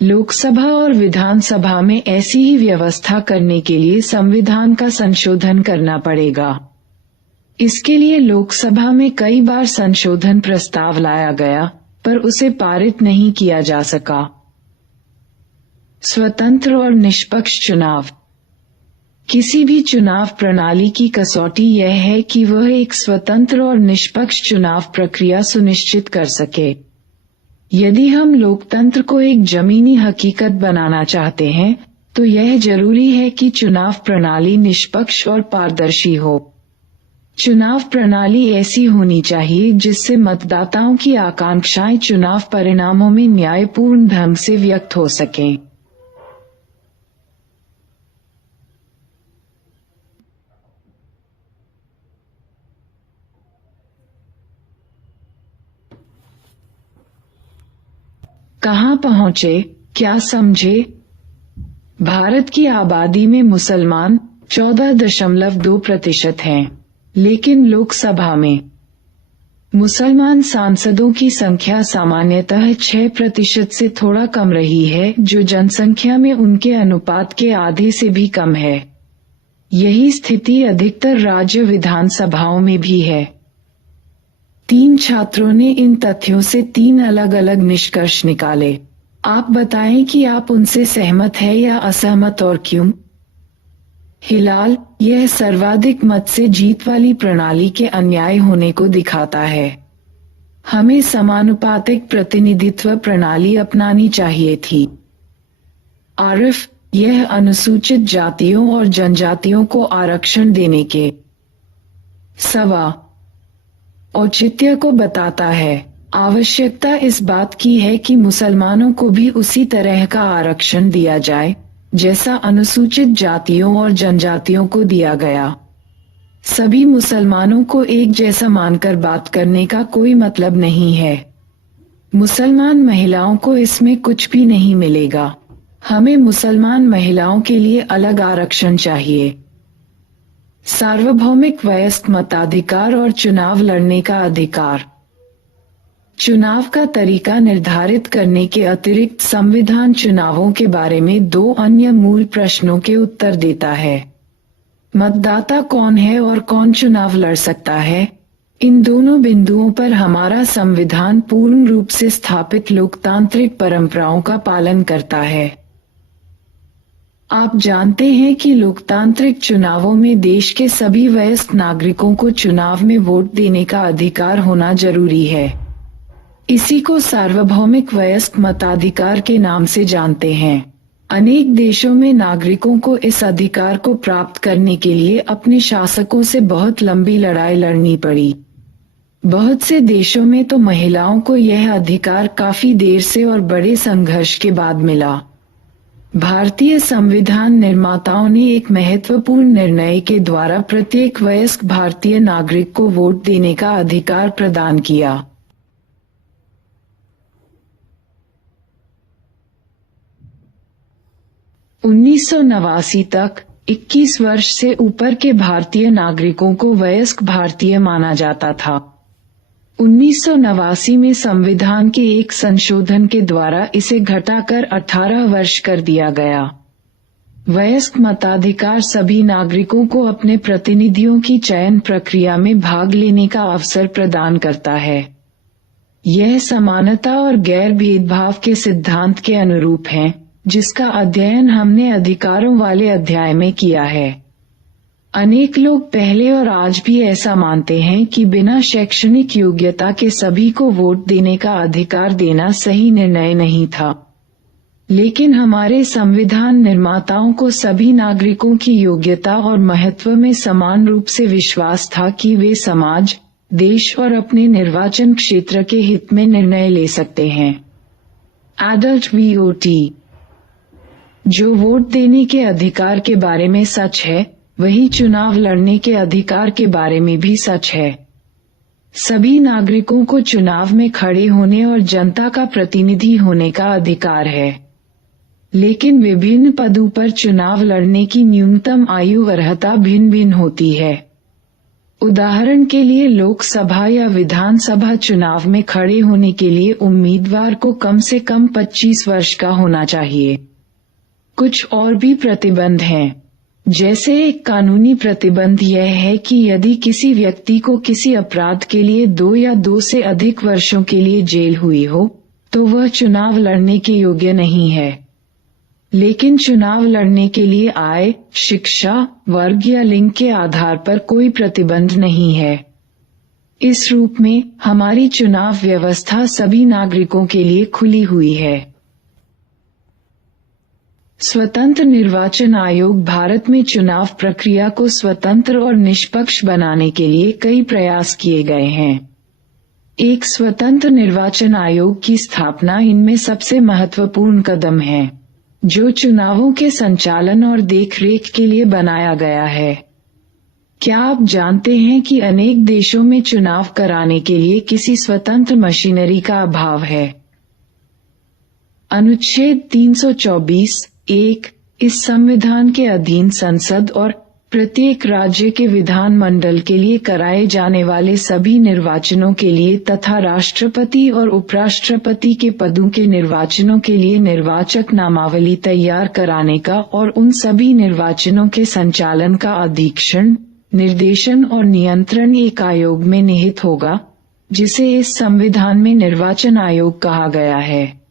लोकसभा और विधानसभा में ऐसी ही व्यवस्था करने के लिए संविधान का संशोधन करना पड़ेगा। इसके लिए लोकसभा में कई बार संशोधन प्रस्ताव लाया गया, पर उसे पारित नहीं किया जा सका। स्वतंत्र और निष्पक्ष चुनाव। किसी भी चुनाव प्रणाली की कसौटी यह है कि वह एक स्वतंत्र और निष्पक्ष चुनाव प्रक्रिया सुनिश्चित कर सके। यदि हम लोकतंत्र को एक जमीनी हकीकत बनाना चाहते हैं, तो यह जरूरी है कि चुनाव प्रणाली निष्पक्ष और पारदर्शी हो। चुनाव प्रणाली ऐसी होनी चाहिए जिससे मतदाताओं की आकांक्षाएं चुनाव परिणामों में न्यायपूर्ण ढंग से व्यक्त हो सकें। कहां पहुंचे, क्या समझे? भारत की आबादी में मुसलमान 14.2% हैं, लेकिन लोकसभा में मुसलमान सांसदों की संख्या सामान्यतः 6% से थोड़ा कम रही है, जो जनसंख्या में उनके अनुपात के आधे से भी कम है। यही स्थिति अधिकतर राज्य विधानसभाओं में भी है। 3 छात्रों ने इन तथ्यों से 3 अलग अलग निष्कर्ष निकाले। आप बताएं कि आप उनसे सहमत हैं या असहमत और क्यों? हिलाल, यह सर्वाधिक मत से जीत वाली प्रणाली के अन्याय होने को दिखाता है। हमें समानुपातिक प्रतिनिधित्व प्रणाली अपनानी चाहिए थी। आरिफ, यह अनुसूचित जातियों और जनजातियों को आरक्षण देने के सवा औचित्य को बताता है। आवश्यकता इस बात की है कि मुसलमानों को भी उसी तरह का आरक्षण दिया जाए जैसा अनुसूचित जातियों और जनजातियों को दिया गया। सभी मुसलमानों को एक जैसा मानकर बात करने का कोई मतलब नहीं है। मुसलमान महिलाओं को इसमें कुछ भी नहीं मिलेगा। हमें मुसलमान महिलाओं के लिए अलग आरक्षण चाहिए। सार्वभौमिक वयस्क मताधिकार और चुनाव लड़ने का अधिकार। चुनाव का तरीका निर्धारित करने के अतिरिक्त संविधान चुनावों के बारे में 2 अन्य मूल प्रश्नों के उत्तर देता है। मतदाता कौन है और कौन चुनाव लड़ सकता है? इन दोनों बिंदुओं पर हमारा संविधान पूर्ण रूप से स्थापित लोकतांत्रिक परंपराओं का पालन करता है। आप जानते हैं कि लोकतांत्रिक चुनावों में देश के सभी वयस्क नागरिकों को चुनाव में वोट देने का अधिकार होना जरूरी है। इसी को सार्वभौमिक वयस्क मताधिकार के नाम से जानते हैं। अनेक देशों में नागरिकों को इस अधिकार को प्राप्त करने के लिए अपने शासकों से बहुत लंबी लड़ाई लड़नी पड़ी। बहुत से देशों में तो महिलाओं को यह अधिकार काफी देर से और बड़े संघर्ष के बाद मिला। भारतीय संविधान निर्माताओं ने एक महत्वपूर्ण निर्णय के द्वारा प्रत्येक वयस्क भारतीय नागरिक को वोट देने का अधिकार प्रदान किया। 1989 तक 21 वर्ष से ऊपर के भारतीय नागरिकों को वयस्क भारतीय माना जाता था। 1989 में संविधान के एक संशोधन के द्वारा इसे घटाकर 18 वर्ष कर दिया गया। वयस्क मताधिकार सभी नागरिकों को अपने प्रतिनिधियों की चयन प्रक्रिया में भाग लेने का अवसर प्रदान करता है। यह समानता और गैर भेदभाव के सिद्धांत के अनुरूप है, जिसका अध्ययन हमने अधिकारों वाले अध्याय में किया है। अनेक लोग पहले और आज भी ऐसा मानते हैं कि बिना शैक्षणिक योग्यता के सभी को वोट देने का अधिकार देना सही निर्णय नहीं था। लेकिन हमारे संविधान निर्माताओं को सभी नागरिकों की योग्यता और महत्व में समान रूप से विश्वास था कि वे समाज, देश और अपने निर्वाचन क्षेत्र के हित में निर्णय ले सकते हैं। Adult vote. जो वोट देने के अधिकार के बारे में सच है, वही चुनाव लड़ने के अधिकार के बारे में भी सच है। सभी नागरिकों को चुनाव में खड़े होने और जनता का प्रतिनिधि होने का अधिकार है। लेकिन विभिन्न पदों पर चुनाव लड़ने की न्यूनतम आयु अर्हता भिन्न भिन्न होती है। उदाहरण के लिए लोकसभा या विधानसभा चुनाव में खड़े होने के लिए उम्मीदवार को कम से कम 25 वर्ष का होना चाहिए। कुछ और भी प्रतिबंध हैं। जैसे एक कानूनी प्रतिबंध यह है कि यदि किसी व्यक्ति को किसी अपराध के लिए 2 या 2 से अधिक वर्षों के लिए जेल हुई हो, तो वह चुनाव लड़ने के योग्य नहीं है। लेकिन चुनाव लड़ने के लिए आय, शिक्षा, वर्ग या लिंग के आधार पर कोई प्रतिबंध नहीं है। इस रूप में हमारी चुनाव व्यवस्था सभी नागरिकों के लिए खुली हुई है। स्वतंत्र निर्वाचन आयोग भारत में चुनाव प्रक्रिया को स्वतंत्र और निष्पक्ष बनाने के लिए कई प्रयास किए गए हैं। एक स्वतंत्र निर्वाचन आयोग की स्थापना इनमें सबसे महत्वपूर्ण कदम है, जो चुनावों के संचालन और देखरेख के लिए बनाया गया है। क्या आप जानते हैं कि अनेक देशों में चुनाव कराने के लिए किसी स्वतंत्र मशीनरी का अभाव है? अनुच्छेद 324(1) इस संविधान के अधीन संसद और प्रत्येक राज्य के विधान मंडल के लिए कराए जाने वाले सभी निर्वाचनों के लिए तथा राष्ट्रपति और उपराष्ट्रपति के पदों के निर्वाचनों के लिए निर्वाचक नामावली तैयार कराने का और उन सभी निर्वाचनों के संचालन का अधीक्षण, निर्देशन और नियंत्रण एक आयोग में निहित होगा, जिसे इस संविधान में निर्वाचन आयोग कहा गया है।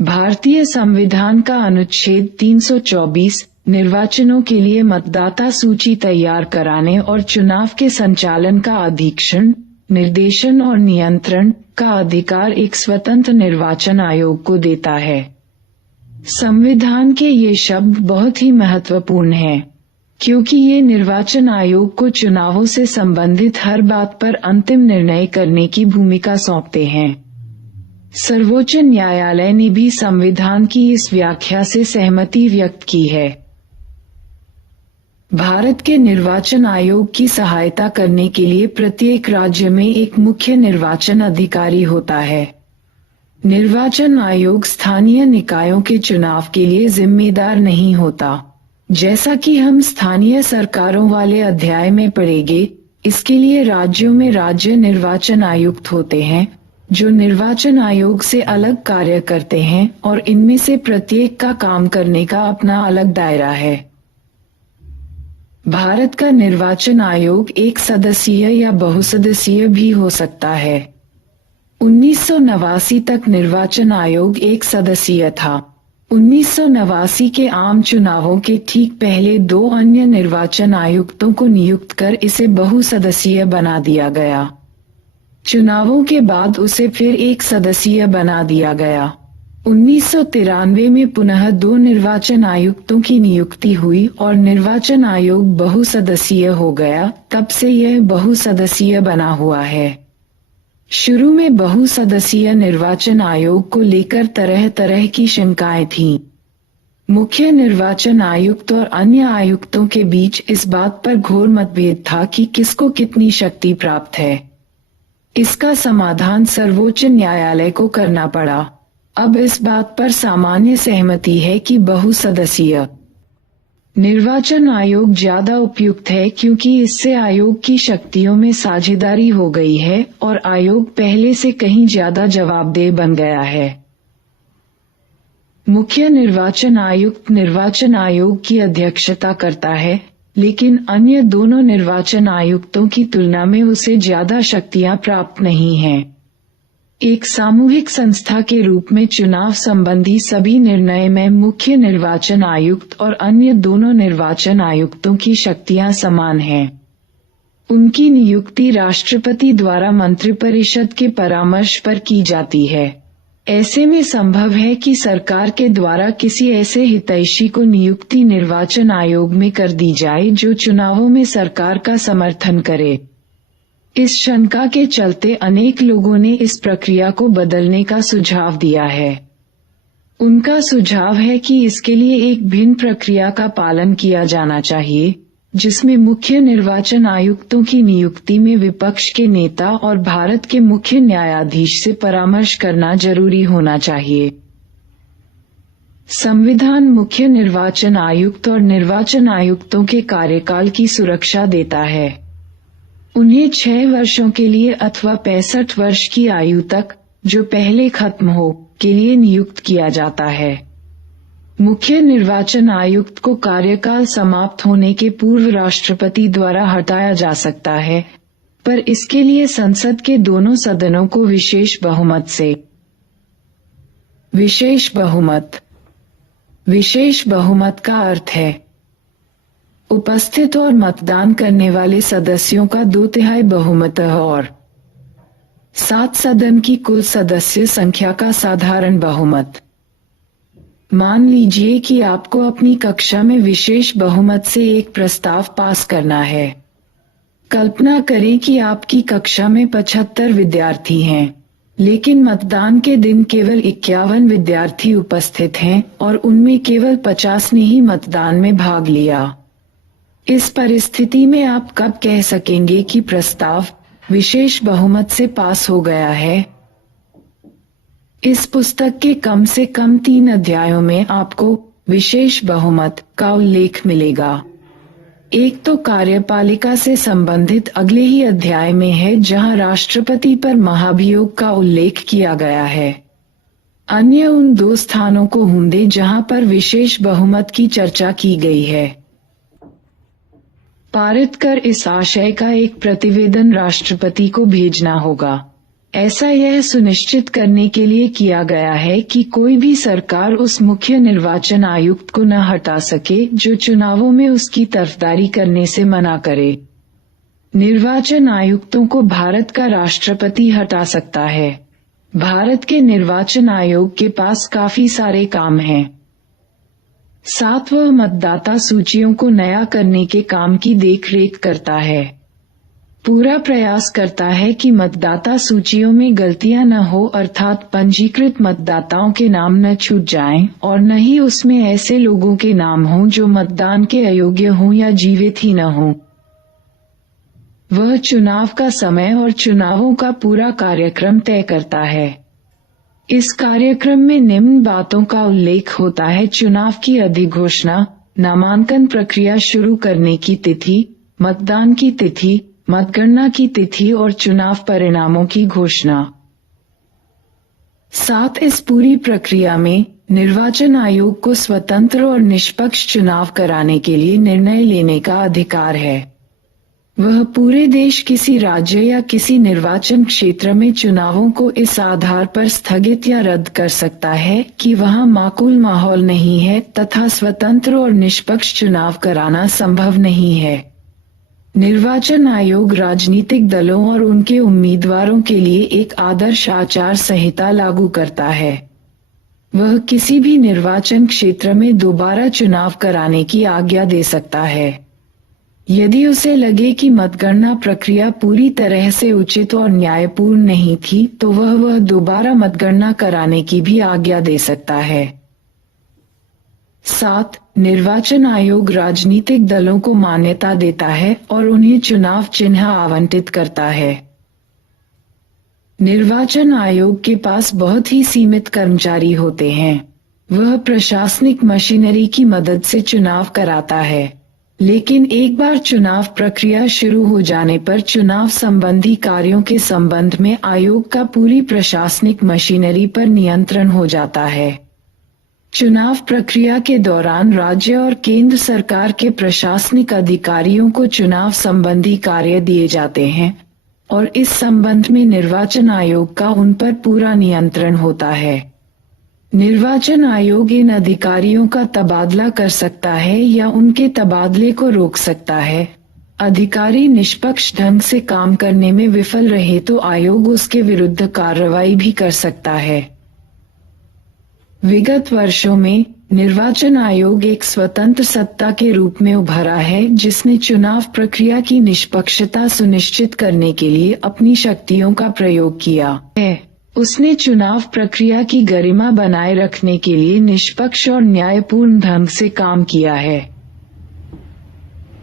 भारतीय संविधान का अनुच्छेद 324 निर्वाचनों के लिए मतदाता सूची तैयार कराने और चुनाव के संचालन का अधीक्षण, निर्देशन और नियंत्रण का अधिकार एक स्वतंत्र निर्वाचन आयोग को देता है। संविधान के ये शब्द बहुत ही महत्वपूर्ण हैं। क्योंकि ये निर्वाचन आयोग को चुनावों से संबंधित हर बात पर अंतिम निर्णय करने की भूमिका सौंपते हैं। सर्वोच्च न्यायालय ने भी संविधान की इस व्याख्या से सहमति व्यक्त की है। भारत के निर्वाचन आयोग की सहायता करने के लिए प्रत्येक राज्य में एक मुख्य निर्वाचन अधिकारी होता है। निर्वाचन आयोग स्थानीय निकायों के चुनाव के लिए जिम्मेदार नहीं होता। जैसा कि हम स्थानीय सरकारों वाले अध्याय में पढ़ेंगे, इसके लिए राज्यों में राज्य निर्वाचन आयुक्त होते हैं, जो निर्वाचन आयोग से अलग कार्य करते हैं और इनमें से प्रत्येक का काम करने का अपना अलग दायरा है। भारत का निर्वाचन आयोग एक सदस्यीय या बहुसदस्यीय भी हो सकता है। 1989 तक निर्वाचन आयोग एक सदस्यीय था। 1989 के आम चुनावों के ठीक पहले 2 अन्य निर्वाचन आयुक्तों को नियुक्त कर इसे बहुसदस्यीय बना दिया गया। चुनावों के बाद उसे फिर एक सदस्यीय बना दिया गया। 1993 में पुनः 2 निर्वाचन आयुक्तों की नियुक्ति हुई और निर्वाचन आयोग बहुसदस्यीय हो गया। तब से यह बहुसदस्यीय बना हुआ है। शुरू में बहुसदस्यीय निर्वाचन आयोग को लेकर तरह तरह की शंकाएं थीं। मुख्य निर्वाचन आयुक्त और अन्य आयुक्तों के बीच इस बात पर घोर मतभेद था कि किसको कितनी शक्ति प्राप्त है। इसका समाधान सर्वोच्च न्यायालय को करना पड़ा। अब इस बात पर सामान्य सहमति है कि बहुसदस्यीय निर्वाचन आयोग ज्यादा उपयुक्त है, क्योंकि इससे आयोग की शक्तियों में साझेदारी हो गई है और आयोग पहले से कहीं ज्यादा जवाबदेह बन गया है। मुख्य निर्वाचन आयुक्त निर्वाचन आयोग की अध्यक्षता करता है, लेकिन अन्य दोनों निर्वाचन आयुक्तों की तुलना में उसे ज्यादा शक्तियां प्राप्त नहीं हैं। एक सामूहिक संस्था के रूप में चुनाव संबंधी सभी निर्णय में मुख्य निर्वाचन आयुक्त और अन्य दोनों निर्वाचन आयुक्तों की शक्तियां समान हैं। उनकी नियुक्ति राष्ट्रपति द्वारा मंत्रिपरिषद के परामर्श पर की जाती है। ऐसे में संभव है कि सरकार के द्वारा किसी ऐसे हितैषी को नियुक्ति निर्वाचन आयोग में कर दी जाए जो चुनावों में सरकार का समर्थन करे। इस शंका के चलते अनेक लोगों ने इस प्रक्रिया को बदलने का सुझाव दिया है। उनका सुझाव है कि इसके लिए एक भिन्न प्रक्रिया का पालन किया जाना चाहिए, जिसमें मुख्य निर्वाचन आयुक्तों की नियुक्ति में विपक्ष के नेता और भारत के मुख्य न्यायाधीश से परामर्श करना जरूरी होना चाहिए। संविधान मुख्य निर्वाचन आयुक्त और निर्वाचन आयुक्तों के कार्यकाल की सुरक्षा देता है। उन्हें 6 वर्षों के लिए अथवा 65 वर्ष की आयु तक, जो पहले खत्म हो, के लिए नियुक्त किया जाता है। मुख्य निर्वाचन आयुक्त को कार्यकाल समाप्त होने के पूर्व राष्ट्रपति द्वारा हटाया जा सकता है, पर इसके लिए संसद के दोनों सदनों को विशेष बहुमत से। विशेष बहुमत। विशेष बहुमत का अर्थ है उपस्थित और मतदान करने वाले सदस्यों का 2/3 बहुमत और 7 सदन की कुल सदस्य संख्या का साधारण बहुमत। मान लीजिए कि आपको अपनी कक्षा में विशेष बहुमत से एक प्रस्ताव पास करना है। कल्पना करें कि आपकी कक्षा में 75 विद्यार्थी हैं, लेकिन मतदान के दिन केवल 51 विद्यार्थी उपस्थित हैं और उनमें केवल 50 ने ही मतदान में भाग लिया। इस परिस्थिति में आप कब कह सकेंगे कि प्रस्ताव विशेष बहुमत से पास हो गया है? इस पुस्तक के कम से कम 3 अध्यायों में आपको विशेष बहुमत का उल्लेख मिलेगा। एक तो कार्यपालिका से संबंधित अगले ही अध्याय में है, जहां राष्ट्रपति पर महाभियोग का उल्लेख किया गया है। अन्य उन 2 स्थानों को होंगे जहां पर विशेष बहुमत की चर्चा की गई है। पारित कर इस आशय का एक प्रतिवेदन राष्ट्रपति को भेजना होगा। ऐसा यह सुनिश्चित करने के लिए किया गया है कि कोई भी सरकार उस मुख्य निर्वाचन आयुक्त को न हटा सके जो चुनावों में उसकी तरफदारी करने से मना करे। निर्वाचन आयुक्तों को भारत का राष्ट्रपति हटा सकता है। भारत के निर्वाचन आयोग के पास काफी सारे काम हैं। साथ वह मतदाता सूचियों को नया करने के काम की देखरेख करता है। पूरा प्रयास करता है कि मतदाता सूचियों में गलतियां न हो, अर्थात पंजीकृत मतदाताओं के नाम न छूट जाएं और न ही उसमें ऐसे लोगों के नाम हों जो मतदान के अयोग्य हों या जीवित ही न हों। वह चुनाव का समय और चुनावों का पूरा कार्यक्रम तय करता है। इस कार्यक्रम में निम्न बातों का उल्लेख होता है: चुनाव की अधिघोषणा, नामांकन प्रक्रिया शुरू करने की तिथि, मतदान की तिथि, मतगणना की तिथि और चुनाव परिणामों की घोषणा। साथ इस पूरी प्रक्रिया में निर्वाचन आयोग को स्वतंत्र और निष्पक्ष चुनाव कराने के लिए निर्णय लेने का अधिकार है। वह पूरे देश, किसी राज्य या किसी निर्वाचन क्षेत्र में चुनावों को इस आधार पर स्थगित या रद्द कर सकता है कि वहां माकूल माहौल नहीं है तथा स्वतंत्र और निष्पक्ष चुनाव कराना संभव नहीं है। निर्वाचन आयोग राजनीतिक दलों और उनके उम्मीदवारों के लिए एक आदर्श आचार संहिता लागू करता है। वह किसी भी निर्वाचन क्षेत्र में दोबारा चुनाव कराने की आज्ञा दे सकता है। यदि उसे लगे कि मतगणना प्रक्रिया पूरी तरह से उचित और न्यायपूर्ण नहीं थी, तो वह दोबारा मतगणना कराने की भी आज्ञा दे सकता है। 7. निर्वाचन आयोग राजनीतिक दलों को मान्यता देता है और उन्हें चुनाव चिन्ह आवंटित करता है। निर्वाचन आयोग के पास बहुत ही सीमित कर्मचारी होते हैं। वह प्रशासनिक मशीनरी की मदद से चुनाव कराता है, लेकिन एक बार चुनाव प्रक्रिया शुरू हो जाने पर चुनाव संबंधी कार्यों के संबंध में आयोग का पूरी प्रशासनिक मशीनरी पर नियंत्रण हो जाता है। चुनाव प्रक्रिया के दौरान राज्य और केंद्र सरकार के प्रशासनिक अधिकारियों को चुनाव संबंधी कार्य दिए जाते हैं और इस संबंध में निर्वाचन आयोग का उन पर पूरा नियंत्रण होता है। निर्वाचन आयोग इन अधिकारियों का तबादला कर सकता है या उनके तबादले को रोक सकता है। अधिकारी निष्पक्ष ढंग से काम करने में विफल रहे तो आयोग उसके विरुद्ध कार्रवाई भी कर सकता है। विगत वर्षों में निर्वाचन आयोग एक स्वतंत्र सत्ता के रूप में उभरा है, जिसने चुनाव प्रक्रिया की निष्पक्षता सुनिश्चित करने के लिए अपनी शक्तियों का प्रयोग किया है। उसने चुनाव प्रक्रिया की गरिमा बनाए रखने के लिए निष्पक्ष और न्यायपूर्ण ढंग से काम किया है।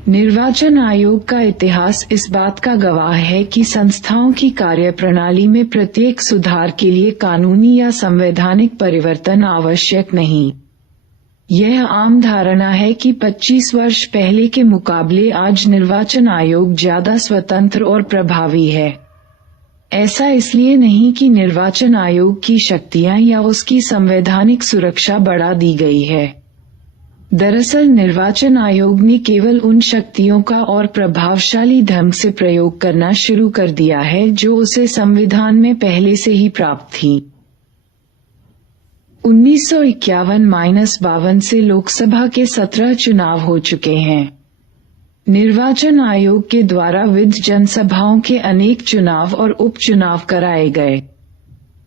निर्वाचन आयोग का इतिहास इस बात का गवाह है कि संस्थाओं की कार्यप्रणाली में प्रत्येक सुधार के लिए कानूनी या संवैधानिक परिवर्तन आवश्यक नहीं। यह आम धारणा है कि 25 वर्ष पहले के मुकाबले आज निर्वाचन आयोग ज्यादा स्वतंत्र और प्रभावी है। ऐसा इसलिए नहीं कि निर्वाचन आयोग की शक्तियां या उसकी संवैधानिक सुरक्षा बढ़ा दी गई है। दरअसल निर्वाचन आयोग ने केवल उन शक्तियों का और प्रभावशाली ढंग से प्रयोग करना शुरू कर दिया है जो उसे संविधान में पहले से ही प्राप्त थी। 1951-52 से लोकसभा के 17 चुनाव हो चुके हैं। निर्वाचन आयोग के द्वारा विध जनसभाओं के अनेक चुनाव और उपचुनाव कराए गए।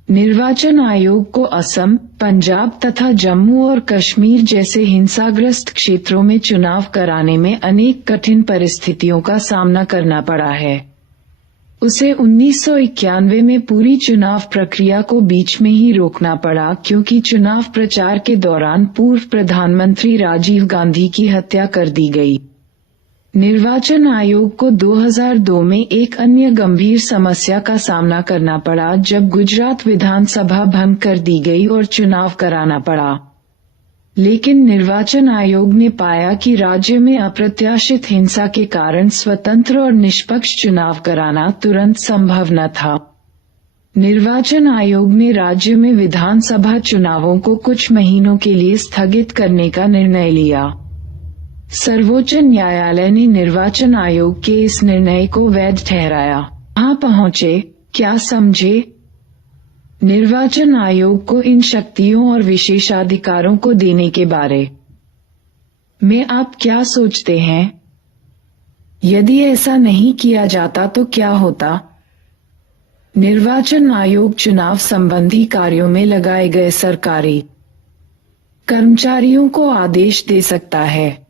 निर्वाचन आयोग को असम, पंजाब तथा जम्मू और कश्मीर जैसे हिंसाग्रस्त क्षेत्रों में चुनाव कराने में अनेक कठिन परिस्थितियों का सामना करना पड़ा है। उसे 1991 में पूरी चुनाव प्रक्रिया को बीच में ही रोकना पड़ा, क्योंकि चुनाव प्रचार के दौरान पूर्व प्रधानमंत्री राजीव गांधी की हत्या कर दी गई। निर्वाचन आयोग को 2002 में एक अन्य गंभीर समस्या का सामना करना पड़ा, जब गुजरात विधानसभा भंग कर दी गई और चुनाव कराना पड़ा। लेकिन निर्वाचन आयोग ने पाया कि राज्य में अप्रत्याशित हिंसा के कारण स्वतंत्र और निष्पक्ष चुनाव कराना तुरंत संभव न था। निर्वाचन आयोग ने राज्य में विधानसभा चुनावों को कुछ महीनों के लिए स्थगित करने का निर्णय लिया। सर्वोच्च न्यायालय ने निर्वाचन आयोग के इस निर्णय को वैध ठहराया। कहाँ पहुँचे, क्या समझे? निर्वाचन आयोग को इन शक्तियों और विशेषाधिकारों को देने के बारे में आप क्या सोचते हैं? यदि ऐसा नहीं किया जाता तो क्या होता? निर्वाचन आयोग चुनाव संबंधी कार्यों में लगाए गए सरकारी कर्मचारियों को आदेश दे सकता है।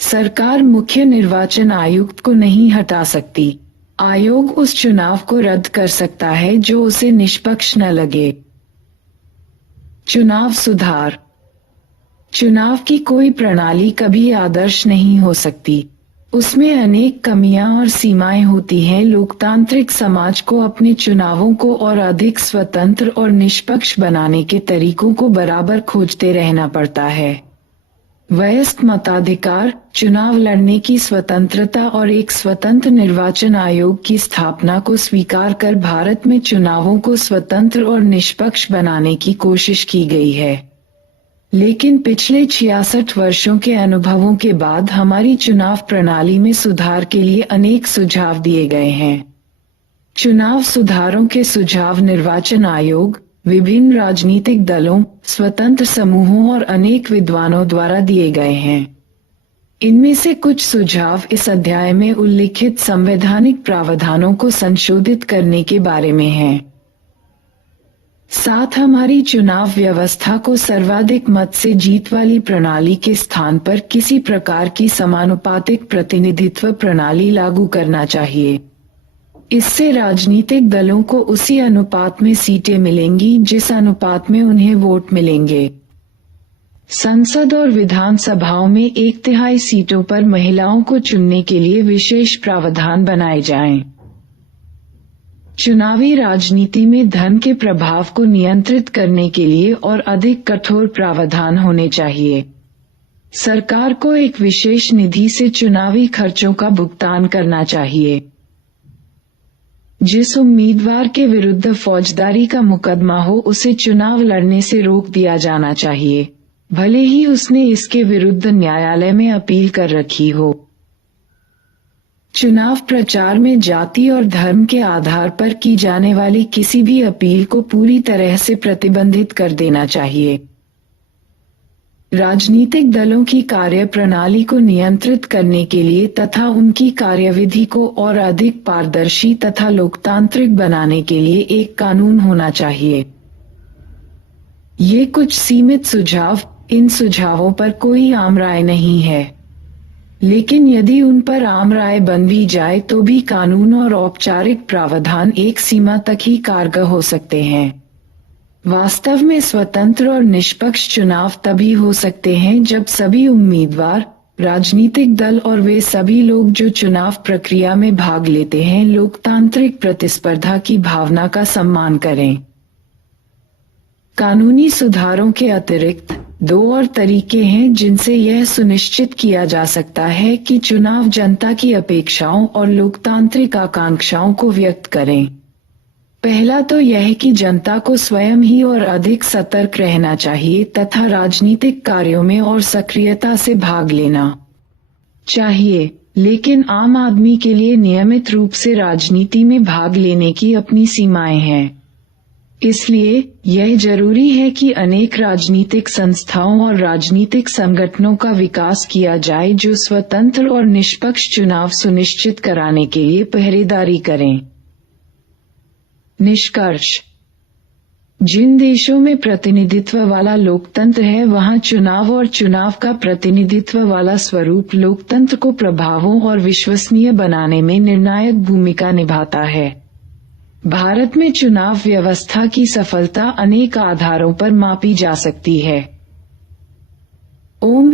सरकार मुख्य निर्वाचन आयुक्त को नहीं हटा सकती। आयोग उस चुनाव को रद्द कर सकता है जो उसे निष्पक्ष न लगे। चुनाव सुधार। चुनाव की कोई प्रणाली कभी आदर्श नहीं हो सकती। उसमें अनेक कमियां और सीमाएं होती हैं। लोकतांत्रिक समाज को अपने चुनावों को और अधिक स्वतंत्र और निष्पक्ष बनाने के तरीकों को बराबर खोजते रहना पड़ता है। वयस्क मताधिकार, चुनाव लड़ने की स्वतंत्रता और एक स्वतंत्र निर्वाचन आयोग की स्थापना को स्वीकार कर भारत में चुनावों को स्वतंत्र और निष्पक्ष बनाने की कोशिश की गई है। लेकिन पिछले 66 वर्षों के अनुभवों के बाद हमारी चुनाव प्रणाली में सुधार के लिए अनेक सुझाव दिए गए हैं। चुनाव सुधारों के सुझाव निर्वाचन आयोग, विभिन्न राजनीतिक दलों, स्वतंत्र समूहों और अनेक विद्वानों द्वारा दिए गए हैं। इनमें से कुछ सुझाव इस अध्याय में उल्लिखित संवैधानिक प्रावधानों को संशोधित करने के बारे में हैं। साथ हमारी चुनाव व्यवस्था को सर्वाधिक मत से जीत वाली प्रणाली के स्थान पर किसी प्रकार की समानुपातिक प्रतिनिधित्व प्रणाली लागू करना चाहिए। इससे राजनीतिक दलों को उसी अनुपात में सीटें मिलेंगी जिस अनुपात में उन्हें वोट मिलेंगे। संसद और विधानसभाओं में 1/3 सीटों पर महिलाओं को चुनने के लिए विशेष प्रावधान बनाए जाएं। चुनावी राजनीति में धन के प्रभाव को नियंत्रित करने के लिए और अधिक कठोर प्रावधान होने चाहिए। सरकार को एक विशेष निधि से चुनावी खर्चों का भुगतान करना चाहिए। जिस उम्मीदवार के विरुद्ध फौजदारी का मुकदमा हो उसे चुनाव लड़ने से रोक दिया जाना चाहिए, भले ही उसने इसके विरुद्ध न्यायालय में अपील कर रखी हो। चुनाव प्रचार में जाति और धर्म के आधार पर की जाने वाली किसी भी अपील को पूरी तरह से प्रतिबंधित कर देना चाहिए। राजनीतिक दलों की कार्यप्रणाली को नियंत्रित करने के लिए तथा उनकी कार्यविधि को और अधिक पारदर्शी तथा लोकतांत्रिक बनाने के लिए एक कानून होना चाहिए। ये कुछ सीमित सुझाव, इन सुझावों पर कोई आम राय नहीं है, लेकिन यदि उन पर आम राय बन भी जाए तो भी कानून और औपचारिक प्रावधान एक सीमा तक ही कारगर हो सकते हैं। वास्तव में स्वतंत्र और निष्पक्ष चुनाव तभी हो सकते हैं जब सभी उम्मीदवार, राजनीतिक दल और वे सभी लोग जो चुनाव प्रक्रिया में भाग लेते हैं लोकतांत्रिक प्रतिस्पर्धा की भावना का सम्मान करें। कानूनी सुधारों के अतिरिक्त 2 और तरीके हैं जिनसे यह सुनिश्चित किया जा सकता है कि चुनाव जनता की अपेक्षाओं और लोकतांत्रिक आकांक्षाओं को व्यक्त करें। पहला तो यह कि जनता को स्वयं ही और अधिक सतर्क रहना चाहिए तथा राजनीतिक कार्यों में और सक्रियता से भाग लेना चाहिए, लेकिन आम आदमी के लिए नियमित रूप से राजनीति में भाग लेने की अपनी सीमाएं हैं। इसलिए यह जरूरी है कि अनेक राजनीतिक संस्थाओं और राजनीतिक संगठनों का विकास किया जाए जो स्वतंत्र और निष्पक्ष चुनाव सुनिश्चित कराने के लिए पहरेदारी करें। निष्कर्ष: जिन देशों में प्रतिनिधित्व वाला लोकतंत्र है वहां चुनाव और चुनाव का प्रतिनिधित्व वाला स्वरूप लोकतंत्र को प्रभावों और विश्वसनीय बनाने में निर्णायक भूमिका निभाता है। भारत में चुनाव व्यवस्था की सफलता अनेक आधारों पर मापी जा सकती है।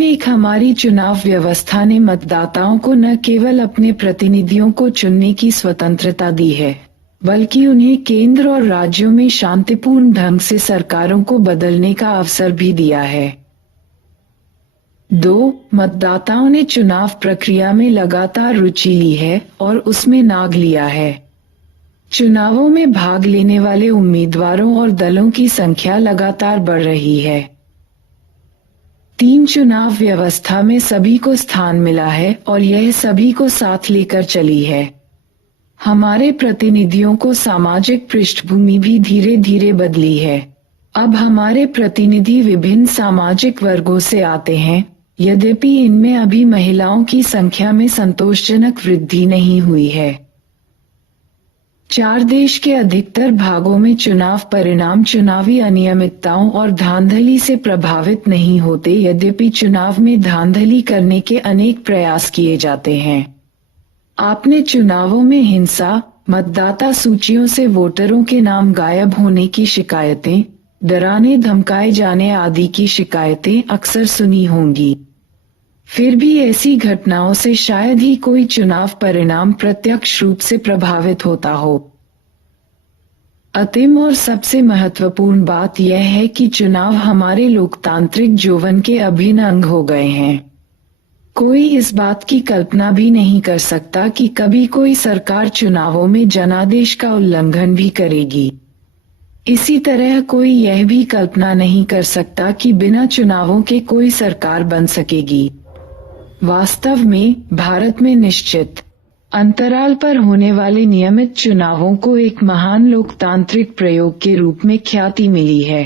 एक हमारी चुनाव व्यवस्था ने मतदाताओं को न केवल अपने प्रतिनिधियों को चुनने की स्वतंत्रता दी है, बल्कि उन्हें केंद्र और राज्यों में शांतिपूर्ण ढंग से सरकारों को बदलने का अवसर भी दिया है। 2. मतदाताओं ने चुनाव प्रक्रिया में लगातार रुचि ली है और उसमें नाग लिया है। चुनावों में भाग लेने वाले उम्मीदवारों और दलों की संख्या लगातार बढ़ रही है। 3. चुनाव व्यवस्था में सभी को स्थान मिला है और यह सभी को साथ लेकर चली है। हमारे प्रतिनिधियों को सामाजिक पृष्ठभूमि भी धीरे धीरे बदली है। अब हमारे प्रतिनिधि विभिन्न सामाजिक वर्गों से आते हैं, यद्यपि इनमें अभी महिलाओं की संख्या में संतोषजनक वृद्धि नहीं हुई है। 4 देश के अधिकतर भागों में चुनाव परिणाम चुनावी अनियमितताओं और धांधली से प्रभावित नहीं होते, यद्यपि चुनाव में धांधली करने के अनेक प्रयास किए जाते हैं। आपने चुनावों में हिंसा, मतदाता सूचियों से वोटरों के नाम गायब होने की शिकायतें, डराने धमकाए जाने आदि की शिकायतें अक्सर सुनी होंगी। फिर भी ऐसी घटनाओं से शायद ही कोई चुनाव परिणाम प्रत्यक्ष रूप से प्रभावित होता हो। अंतिम और सबसे महत्वपूर्ण बात यह है कि चुनाव हमारे लोकतांत्रिक जीवन के अभिन्न अंग हो गए हैं। कोई इस बात की कल्पना भी नहीं कर सकता कि कभी कोई सरकार चुनावों में जनादेश का उल्लंघन भी करेगी। इसी तरह कोई यह भी कल्पना नहीं कर सकता कि बिना चुनावों के कोई सरकार बन सकेगी। वास्तव में भारत में निश्चित अंतराल पर होने वाले नियमित चुनावों को एक महान लोकतांत्रिक प्रयोग के रूप में ख्याति मिली है।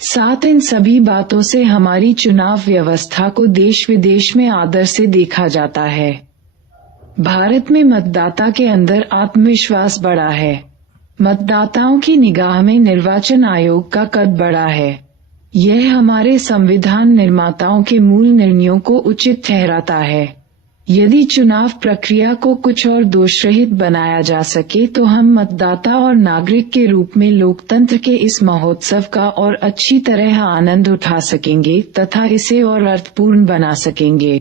साथ इन सभी बातों से हमारी चुनाव व्यवस्था को देश विदेश में आदर से देखा जाता है। भारत में मतदाता के अंदर आत्मविश्वास बढ़ा है। मतदाताओं की निगाह में निर्वाचन आयोग का कद बढ़ा है। यह हमारे संविधान निर्माताओं के मूल निर्णयों को उचित ठहराता है। यदि चुनाव प्रक्रिया को कुछ और दोषरहित बनाया जा सके तो हम मतदाता और नागरिक के रूप में लोकतंत्र के इस महोत्सव का और अच्छी तरह आनंद उठा सकेंगे तथा इसे और अर्थपूर्ण बना सकेंगे।